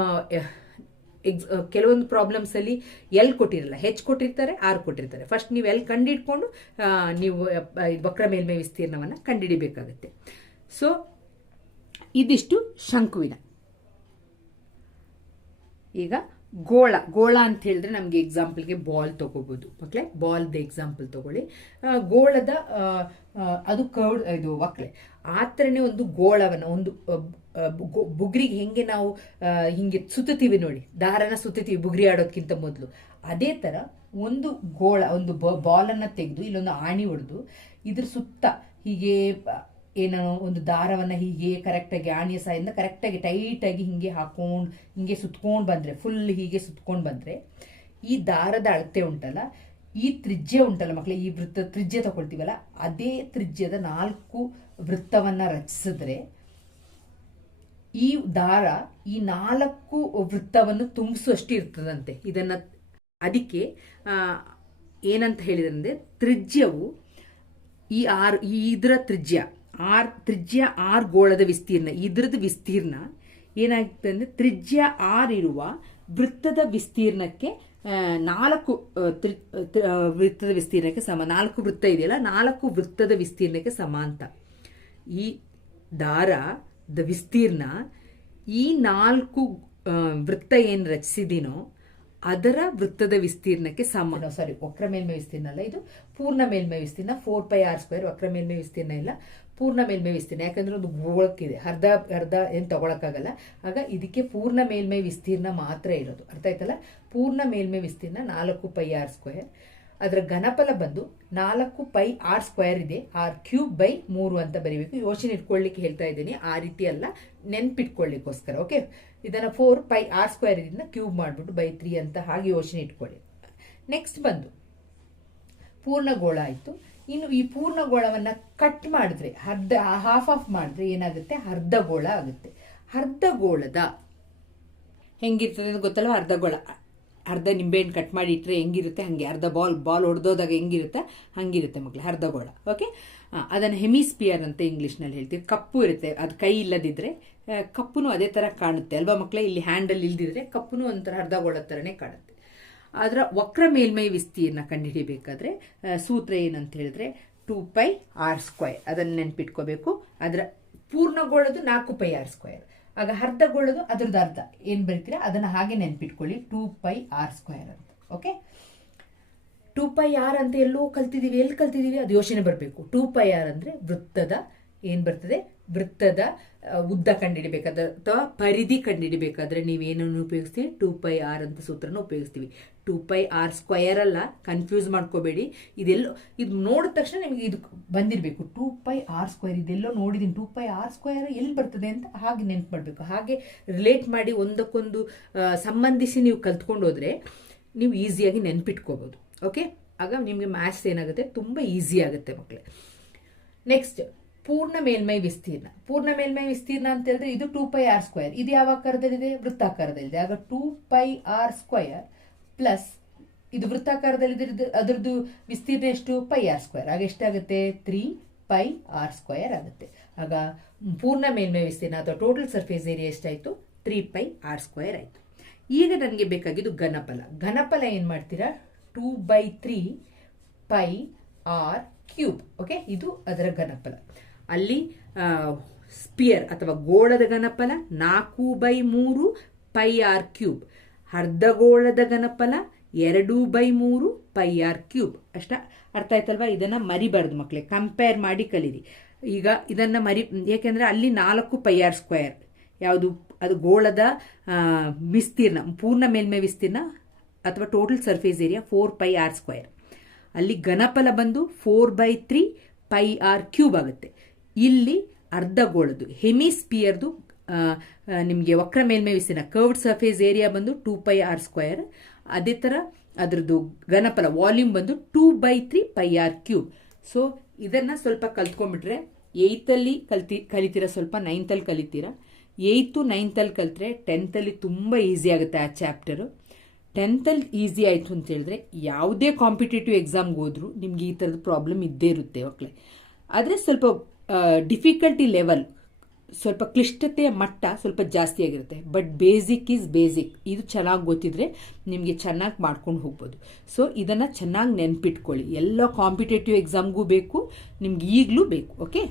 S1: ಎಕ್ಸ್ ಕೆಲವೊಂದು ಪ್ರಾಬ್ಲಮ್ಸ್ ಅಲ್ಲಿ ಎಲ್ ಕೊಟ್ಟಿರಲ್ಲ ಹೆಚ್ ಕೊಟ್ಟಿರ್ತಾರೆ ಆರ್ ಕೊಟ್ಟಿರ್ತಾರೆ. ಫಸ್ಟ್ ನೀವು ಎಲ್ ಕಂಡಿಡ್ಕೊಂಡು ನೀವು ವಕ್ರ ಮೇಲ್ಮೈ ವಿಸ್ತೀರ್ಣವನ್ನು ಕಂಡುಹಿಡಿಬೇಕಾಗತ್ತೆ. ಸೊ ಇದಿಷ್ಟು ಶಂಕುವಿನ. ಈಗ ಗೋಳ ಗೋಳ ಅಂತ ಹೇಳಿದ್ರೆ ನಮಗೆ ಎಕ್ಸಾಂಪಲ್ಗೆ ಬಾಲ್ ತಗೋಬಹುದು ಮಕ್ಕಳೇ ಬಾಲ್ದ ಎಕ್ಸಾಂಪಲ್ ತಗೊಳ್ಳಿ. ಗೋಳದ ಅದು ಕರ್ಡ್ ಇದು ಮಕ್ಕಳೇ ಆ ಥರನೇ ಒಂದು ಗೋಳವನ್ನು, ಒಂದು ಬುಗ್ರಿಗೆ ಹೆಂಗೆ ನಾವು ಹಿಂಗೆ ಸುತ್ತುತ್ತೀವಿ ನೋಡಿ, ದಾರನ ಸುತ್ತುತ್ತೀವಿ ಬುಗ್ರಿ ಆಡೋದ್ಕಿಂತ ಮೊದಲು. ಅದೇ ತರ ಒಂದು ಗೋಳ, ಒಂದು ಬಾಲನ್ನು ತೆಗೆದು ಇಲ್ಲೊಂದು ಆಣಿ ಹೊಡೆದು ಇದ್ರ ಸುತ್ತ ಹೀಗೆ ಏನೋ ಒಂದು ದಾರವನ್ನು ಹೀಗೆ ಕರೆಕ್ಟಾಗಿ ಆಣಿಯ ಸಹಾಯದಿಂದ ಕರೆಕ್ಟಾಗಿ ಟೈಟಾಗಿ ಹಿಂಗೆ ಹಾಕೊಂಡು, ಹಿಂಗೆ ಸುತ್ಕೊಂಡು ಬಂದರೆ ಫುಲ್ ಹೀಗೆ ಸುತ್ಕೊಂಡು ಬಂದರೆ, ಈ ದಾರದ ಅಳತೆ ಉಂಟಲ್ಲ, ಈ ತ್ರಿಜ್ಯ ಉಂಟಲ್ಲ ಮಕ್ಕಳೇ ಈ ವೃತ್ತ ತ್ರಿಜ್ಯ ತಗೊಳ್ತೀವಲ್ಲ, ಅದೇ ತ್ರಿಜ್ಯದ ನಾಲ್ಕು ವೃತ್ತವನ್ನು ರಚಿಸಿದ್ರೆ ಈ ದಾರ ಈ ನಾಲ್ಕು ವೃತ್ತವನ್ನು ತುಂಬಿಸುವಷ್ಟು ಇರ್ತದಂತೆ ಇದನ್ನ ಅದಕ್ಕೆ ಏನಂತ ಹೇಳಿದ್ರೆ ತ್ರಿಜ್ಯವು ಈ ಆರ್, ಈ ಇದರ ತ್ರಿಜ್ಯ, ಆರ್ ತ್ರಿಜ್ಯ ಆರ್ ಗೋಳದ ವಿಸ್ತೀರ್ಣ, ಇದ್ರದ್ದು ವಿಸ್ತೀರ್ಣ ಏನಾಗ್ತದೆ ಅಂದ್ರೆ ತ್ರಿಜ್ಯ ಆರ್ ಇರುವ ವೃತ್ತದ ವಿಸ್ತೀರ್ಣಕ್ಕೆ ನಾಲ್ಕು ವೃತ್ತದ ವಿಸ್ತೀರ್ಣಕ್ಕೆ ಸಮ, ನಾಲ್ಕು ವೃತ್ತ ಇದೆಯಲ್ಲ, ನಾಲ್ಕು ವೃತ್ತದ ವಿಸ್ತೀರ್ಣಕ್ಕೆ ಸಮ ಅಂತ. ಈ ದಾರದ ವಿಸ್ತೀರ್ಣ ಈ ನಾಲ್ಕು ವೃತ್ತ ಏನು ರಚಿಸಿದೀನೋ ಅದರ ವೃತ್ತದ ವಿಸ್ತೀರ್ಣಕ್ಕೆ ಸಮ ಸಾರಿ ವಕ್ರ ಮೇಲ್ಮೈ ವಿಸ್ತೀರ್ಣ ಅಲ್ಲ ಇದು. ಪೂರ್ಣ ಮೇಲ್ಮೈ ವಿಸ್ತೀರ್ಣ ಫೋರ್ ಪೈ ಆರ್ ಸ್ಕ್ವೇರ್ ವಕ್ರ ಮೇಲ್ಮೈ ವಿಸ್ತೀರ್ಣ ಇಲ್ಲ. ಪೂರ್ಣ ಮೇಲ್ಮೈ ವಿಸ್ತೀರ್ಣ, ಯಾಕಂದ್ರೆ ಒಂದು ಗೋಳಕ್ಕಿದೆ. ಅರ್ಧ ಅರ್ಧ ಏನು ತಗೊಳಕ್ಕಾಗಲ್ಲ. ಆಗ ಇದಕ್ಕೆ ಪೂರ್ಣ ಮೇಲ್ಮೈ ವಿಸ್ತೀರ್ಣ ಮಾತ್ರ ಇರೋದು. ಅರ್ಥ ಆಯ್ತಲ್ಲ? ಪೂರ್ಣ ಮೇಲ್ಮೈ ವಿಸ್ತೀರ್ಣ ನಾಲ್ಕು ಪೈ ಆರ್ ಸ್ಕ್ವೇರ್ ಅದರ ಘನಫಲ ಬಂದು ನಾಲ್ಕು ಪೈ ಆರ್ ಸ್ಕ್ವೇರ್ ಇದೆ, ಆರ್ ಕ್ಯೂಬ್ ಬೈ ಮೂರು ಅಂತ ಬರೀಬೇಕು. ಯೋಚನೆ ಇಟ್ಕೊಳ್ಳಿಕ್ಕೆ ಹೇಳ್ತಾ ಇದ್ದೀನಿ. ಆ ರೀತಿ ಅಲ್ಲ, ನೆನ್ಪಿಟ್ಕೊಳ್ಳಿಕ್ಕೋಸ್ಕರ, ಓಕೆ? ಇದನ್ನ ಫೋರ್ ಪೈ ಆರ್ ಸ್ಕ್ವೇರ್ ಇದನ್ನ ಕ್ಯೂಬ್ ಮಾಡಿಬಿಟ್ಟು ಬೈ ತ್ರೀ ಅಂತ ಹಾಗೆ ಯೋಚನೆ ಇಟ್ಕೊಳ್ಳಿ. ನೆಕ್ಸ್ಟ್ ಬಂದು, ಪೂರ್ಣಗೋಳ ಆಯಿತು. ಇನ್ನು ಈ ಪೂರ್ಣಗೋಳವನ್ನು ಕಟ್ ಮಾಡಿದ್ರೆ, ಅರ್ಧ ಹಾಫ್ ಆಫ್ ಮಾಡಿದ್ರೆ ಏನಾಗುತ್ತೆ? ಅರ್ಧಗೋಳ ಆಗುತ್ತೆ. ಅರ್ಧಗೋಳದ, ಹೆಂಗಿರ್ತದೆ ಗೊತ್ತಲ್ಲ ಅರ್ಧಗೋಳ. ಅರ್ಧ ನಿಂಬೆಹಣ್ಣು ಕಟ್ ಮಾಡಿ ಇಟ್ಟರೆ ಹೆಂಗಿರುತ್ತೆ? ಹಾಗೆ ಅರ್ಧ ಬಾಲ್ ಬಾಲ್ ಹೊಡೆದೋದಾಗ ಹೆಂಗಿರುತ್ತೆ? ಹಂಗಿರುತ್ತೆ ಅರ್ಧ ಅರ್ಧಗೋಳ ಓಕೆ ಅದನ್ನು ಹೆಮಿಸ್ಪಿಯರ್ ಅಂತ ಇಂಗ್ಲೀಷ್ನಲ್ಲಿ ಹೇಳ್ತೀವಿ. ಕಪ್ಪು ಇರುತ್ತೆ. ಅದು ಕೈ ಇಲ್ಲದಿದ್ದರೆ ಕಪ್ಪುನು ಅದೇ ಥರ ಕಾಣುತ್ತೆ. ಅಲ್ವಾ ಮಕ್ಕಳೇ ಇಲ್ಲಿ ಹ್ಯಾಂಡಲ್ ಇಲ್ದಿದ್ರೆ ಕಪ್ಪುನು ಒಂಥರ ಅರ್ಧಗೋಳ ಥರನೇ ಕಾಣುತ್ತೆ. ಅದರ ವಕ್ರ ಮೇಲ್ಮೈ ವಿಸ್ತೀರ್ಣ ಕಂಡುಹಿಡಿಬೇಕಾದ್ರೆ ಆ, ಸೂತ್ರ ಏನಂತ ಹೇಳಿದ್ರೆ ಟೂ ಪೈ ಆರ್ ಸ್ಕ್ವೈರ್ ಅದನ್ನು ನೆನ್ಪಿಟ್ಕೋಬೇಕು. ಅದರ ಪೂರ್ಣಗೋಳದು ನಾಲ್ಕು ಪೈ ಆರ್ ಸ್ಕ್ವೈರ್ ಆಗ ಅರ್ಧಗೊಳ್ಳೋದು ಅದ್ರದ್ದು ಅರ್ಧ. ಏನು ಬರೀತೀರಾ? ಅದನ್ನು ಹಾಗೆ ನೆನ್ಪಿಟ್ಕೊಳ್ಳಿ. ಟೂ ಪೈ ಆರ್ ಸ್ಕ್ವೈರ್ ಅಂತ. ಓಕೆ? ಟೂ ಪೈ ಆರ್ ಅಂತ ಎಲ್ಲೋ ಕಲ್ತಿದೀವಿ. ಎಲ್ಲಿ ಕಲ್ತಿದೀವಿ? ಅದು ಯೋಚನೆ ಬರಬೇಕು. ಟೂ ಪೈ ಆರ್ ಅಂದರೆ ವೃತ್ತದ ಏನು ಬರ್ತದೆ? ವೃತ್ತದ ಉದ್ದ ಕಂಡುಹಿಡಿಬೇಕಾದ್ರೆ ಅಥವಾ ಪರಿಧಿ ಕಂಡುಹಿಡಿಬೇಕಾದ್ರೆ ನೀವೇನನ್ನು ಉಪಯೋಗಿಸ್ತೀವಿ ಟೂ ಪೈ ಆರ್ ಅಂತ ಸೂತ್ರನ ಉಪಯೋಗಿಸ್ತೀವಿ. ಟೂ ಪೈ ಆರ್ ಸ್ಕ್ವಯರ್ ಅಲ್ಲ ಕನ್ಫ್ಯೂಸ್ ಮಾಡ್ಕೋಬೇಡಿ. ಇದೆಲ್ಲೋ, ಇದು ನೋಡಿದ ತಕ್ಷಣ ನಿಮಗೆ ಇದು ಬಂದಿರಬೇಕು. ಟೂ ಪೈ ಆರ್ ಸ್ಕ್ವಯರ್ ಇದೆಲ್ಲೋ ನೋಡಿದ್ದೀನಿ ಟೂ ಪೈ ಆರ್ ಸ್ಕ್ವಯರ್ ಎಲ್ಲಿ ಬರ್ತದೆ ಅಂತ ಹಾಗೆ ನೆನ್ಪು ಮಾಡಬೇಕು ಹಾಗೆ ರಿಲೇಟ್ ಮಾಡಿ ಒಂದಕ್ಕೊಂದು ಸಂಬಂಧಿಸಿ ನೀವು ಕಲ್ತ್ಕೊಂಡು ಹೋದ್ರೆ ನೀವು ಈಸಿಯಾಗಿ ನೆನ್ಪಿಟ್ಕೋಬೋದು. ಓಕೆ ಆಗ ನಿಮಗೆ ಮ್ಯಾಥ್ಸ್ ಏನಾಗುತ್ತೆ? ತುಂಬ ಈಸಿ ಆಗುತ್ತೆ ಮಕ್ಕಳೇ ನೆಕ್ಸ್ಟ್ ಪೂರ್ಣ ಮೇಲ್ಮೈ ವಿಸ್ತೀರ್ಣ. ಪೂರ್ಣ ಮೇಲ್ಮೈ ವಿಸ್ತೀರ್ಣ ಅಂತ ಹೇಳಿದ್ರೆ ಇದು ಟೂ ಪೈ ಆರ್ ಸ್ಕ್ವಯರ್ ಇದು ಯಾವ ಆಕಾರದಲ್ಲಿದೆ? ವೃತ್ತಾಕಾರದಲ್ಲಿದೆ. ಆಗ two pi R square plus ಇದು ವೃತ್ತಾಕಾರದಲ್ಲಿ ಅದರದ್ದು ವಿಸ್ತೀರ್ಣ ಎಷ್ಟು? ಪೈ ಆರ್ ಸ್ಕ್ವೇರ್ ಆಗ ಎಷ್ಟಾಗುತ್ತೆ? ತ್ರೀ ಪೈ ಆರ್ ಸ್ಕ್ವಯರ್ ಆಗುತ್ತೆ. ಆಗ ಪೂರ್ಣ ಮೇಲ್ಮೈ ವಿಸ್ತೀರ್ಣ ಅಥವಾ ಟೋಟಲ್ ಸರ್ಫೇಸ್ ಏರಿಯಾ ಎಷ್ಟಾಯಿತು? ತ್ರೀ ಪೈ ಆರ್ ಸ್ಕ್ವೇರ್ ಆಯಿತು. ಈಗ ನನಗೆ ಬೇಕಾಗಿದ್ದು ಘನಫಲ. ಘನಫಲ ಏನು ಮಾಡ್ತೀರಾ? Two by three pi R cube okay ಇದು ಅದರ ಘನಫಲ. ಅಲ್ಲಿ ಸ್ಪಿಯರ್ ಅಥವಾ ಗೋಳದ ಘನಫಲ ನಾಲ್ಕು ಬೈ ಮೂರು ಪೈ ಆರ್ ಕ್ಯೂಬ್. ಅರ್ಧಗೋಳದ ಘನಫಲ ಎರಡು ಬೈ ಮೂರು ಪೈ ಆರ್ ಕ್ಯೂಬ್. ಅಷ್ಟ ಅರ್ಥ ಆಯ್ತಲ್ವಾ? ಇದನ್ನ ಮರಿಬಾರ್ದು ಮಕ್ಕಳೇ ಕಂಪೇರ್ ಮಾಡಿ ಕಲೀರಿ. ಈಗ ಇದನ್ನ ಮರಿ, ಏಕೆಂದರೆ ಅಲ್ಲಿ ನಾಲ್ಕು ಪೈ ಆರ್ ಸ್ಕ್ವೇರ್. ಯಾವುದು? ಅದು ಗೋಳದ ವಿಸ್ತೀರ್ಣ, ಪೂರ್ಣ ಮೇಲ್ಮೈ ವಿಸ್ತೀರ್ಣ ಅಥವಾ total surface area four pi R square. ಅಲ್ಲಿ ಘನಫಲ ಬಂದು four by three pi R cube ಆಗುತ್ತೆ. ಇಲ್ಲಿ ಅರ್ಧಗೋಳದು ಹೆಮಿಸ್ಪಿಯರ್ದು ನಿಮಗೆ ವಕ್ರ ಮೇಲ್ಮೈ ವಿಸ್ತೀರ್ಣ ಕರ್ವ್ಡ್ ಸರ್ಫೇಸ್ ಏರಿಯಾ ಬಂದು ಟೂ ಪೈ ಆರ್ ಸ್ಕ್ವೇರ್ ಅದೇ ಥರ ಅದರದ್ದು ಘನಫಲ ವಾಲ್ಯೂಮ್ ಬಂದು two by three pi R cube so ಇದನ್ನು ಸ್ವಲ್ಪ ಕಲ್ತ್ಕೊಂಡ್ಬಿಟ್ರೆ ಏಯ್ತಲ್ಲಿ ಕಲ್ತಿ, ಕಲಿತೀರ ಸ್ವಲ್ಪ ನೈನ್ತಲ್ಲಿ ಕಲಿತೀರ? ಏಯ್ತು ನೈನ್ತಲ್ಲಿ ಕಲಿತ್ರೆ ಟೆಂತಲ್ಲಿ ತುಂಬ ಈಸಿ ಆಗುತ್ತೆ ಆ ಚಾಪ್ಟರು ಟೆಂತಲ್ಲಿ ಈಸಿ ಆಯಿತು ಅಂತ ಹೇಳಿದ್ರೆ, ಯಾವುದೇ ಕಾಂಪಿಟೇಟಿವ್ ಎಕ್ಸಾಮ್ಗೆ ಹೋದ್ರು ನಿಮ್ಗೆ ಈ ಥರದ ಪ್ರಾಬ್ಲಮ್ ಇದ್ದೇ ಇರುತ್ತೆ ಮಕ್ಕಳೇ ಆದರೆ ಸ್ವಲ್ಪ ಡಿಫಿಕಲ್ಟಿ ಲೆವೆಲ್ ಸ್ವಲ್ಪ ಕ್ಲಿಷ್ಟತೆಯ ಮಟ್ಟ ಸ್ವಲ್ಪ ಜಾಸ್ತಿ ಆಗಿರುತ್ತೆ. ಬಟ್ ಬೇಸಿಕ್ ಈಸ್ ಬೇಸಿಕ್ ಇದು ಚೆನ್ನಾಗಿ ಗೊತ್ತಿದ್ರೆ ನಿಮಗೆ ಚೆನ್ನಾಗಿ ಮಾಡ್ಕೊಂಡು ಹೋಗ್ಬೋದು. ಸೊ ಇದನ್ನು ಚೆನ್ನಾಗಿ ನೆನಪಿಟ್ಕೊಳ್ಳಿ. ಎಲ್ಲ ಕಾಂಪಿಟೇಟಿವ್ ಎಕ್ಸಾಮ್ಗೂ ಬೇಕು, ನಿಮ್ಗೆ ಈಗಲೂ ಬೇಕು ಓಕೆ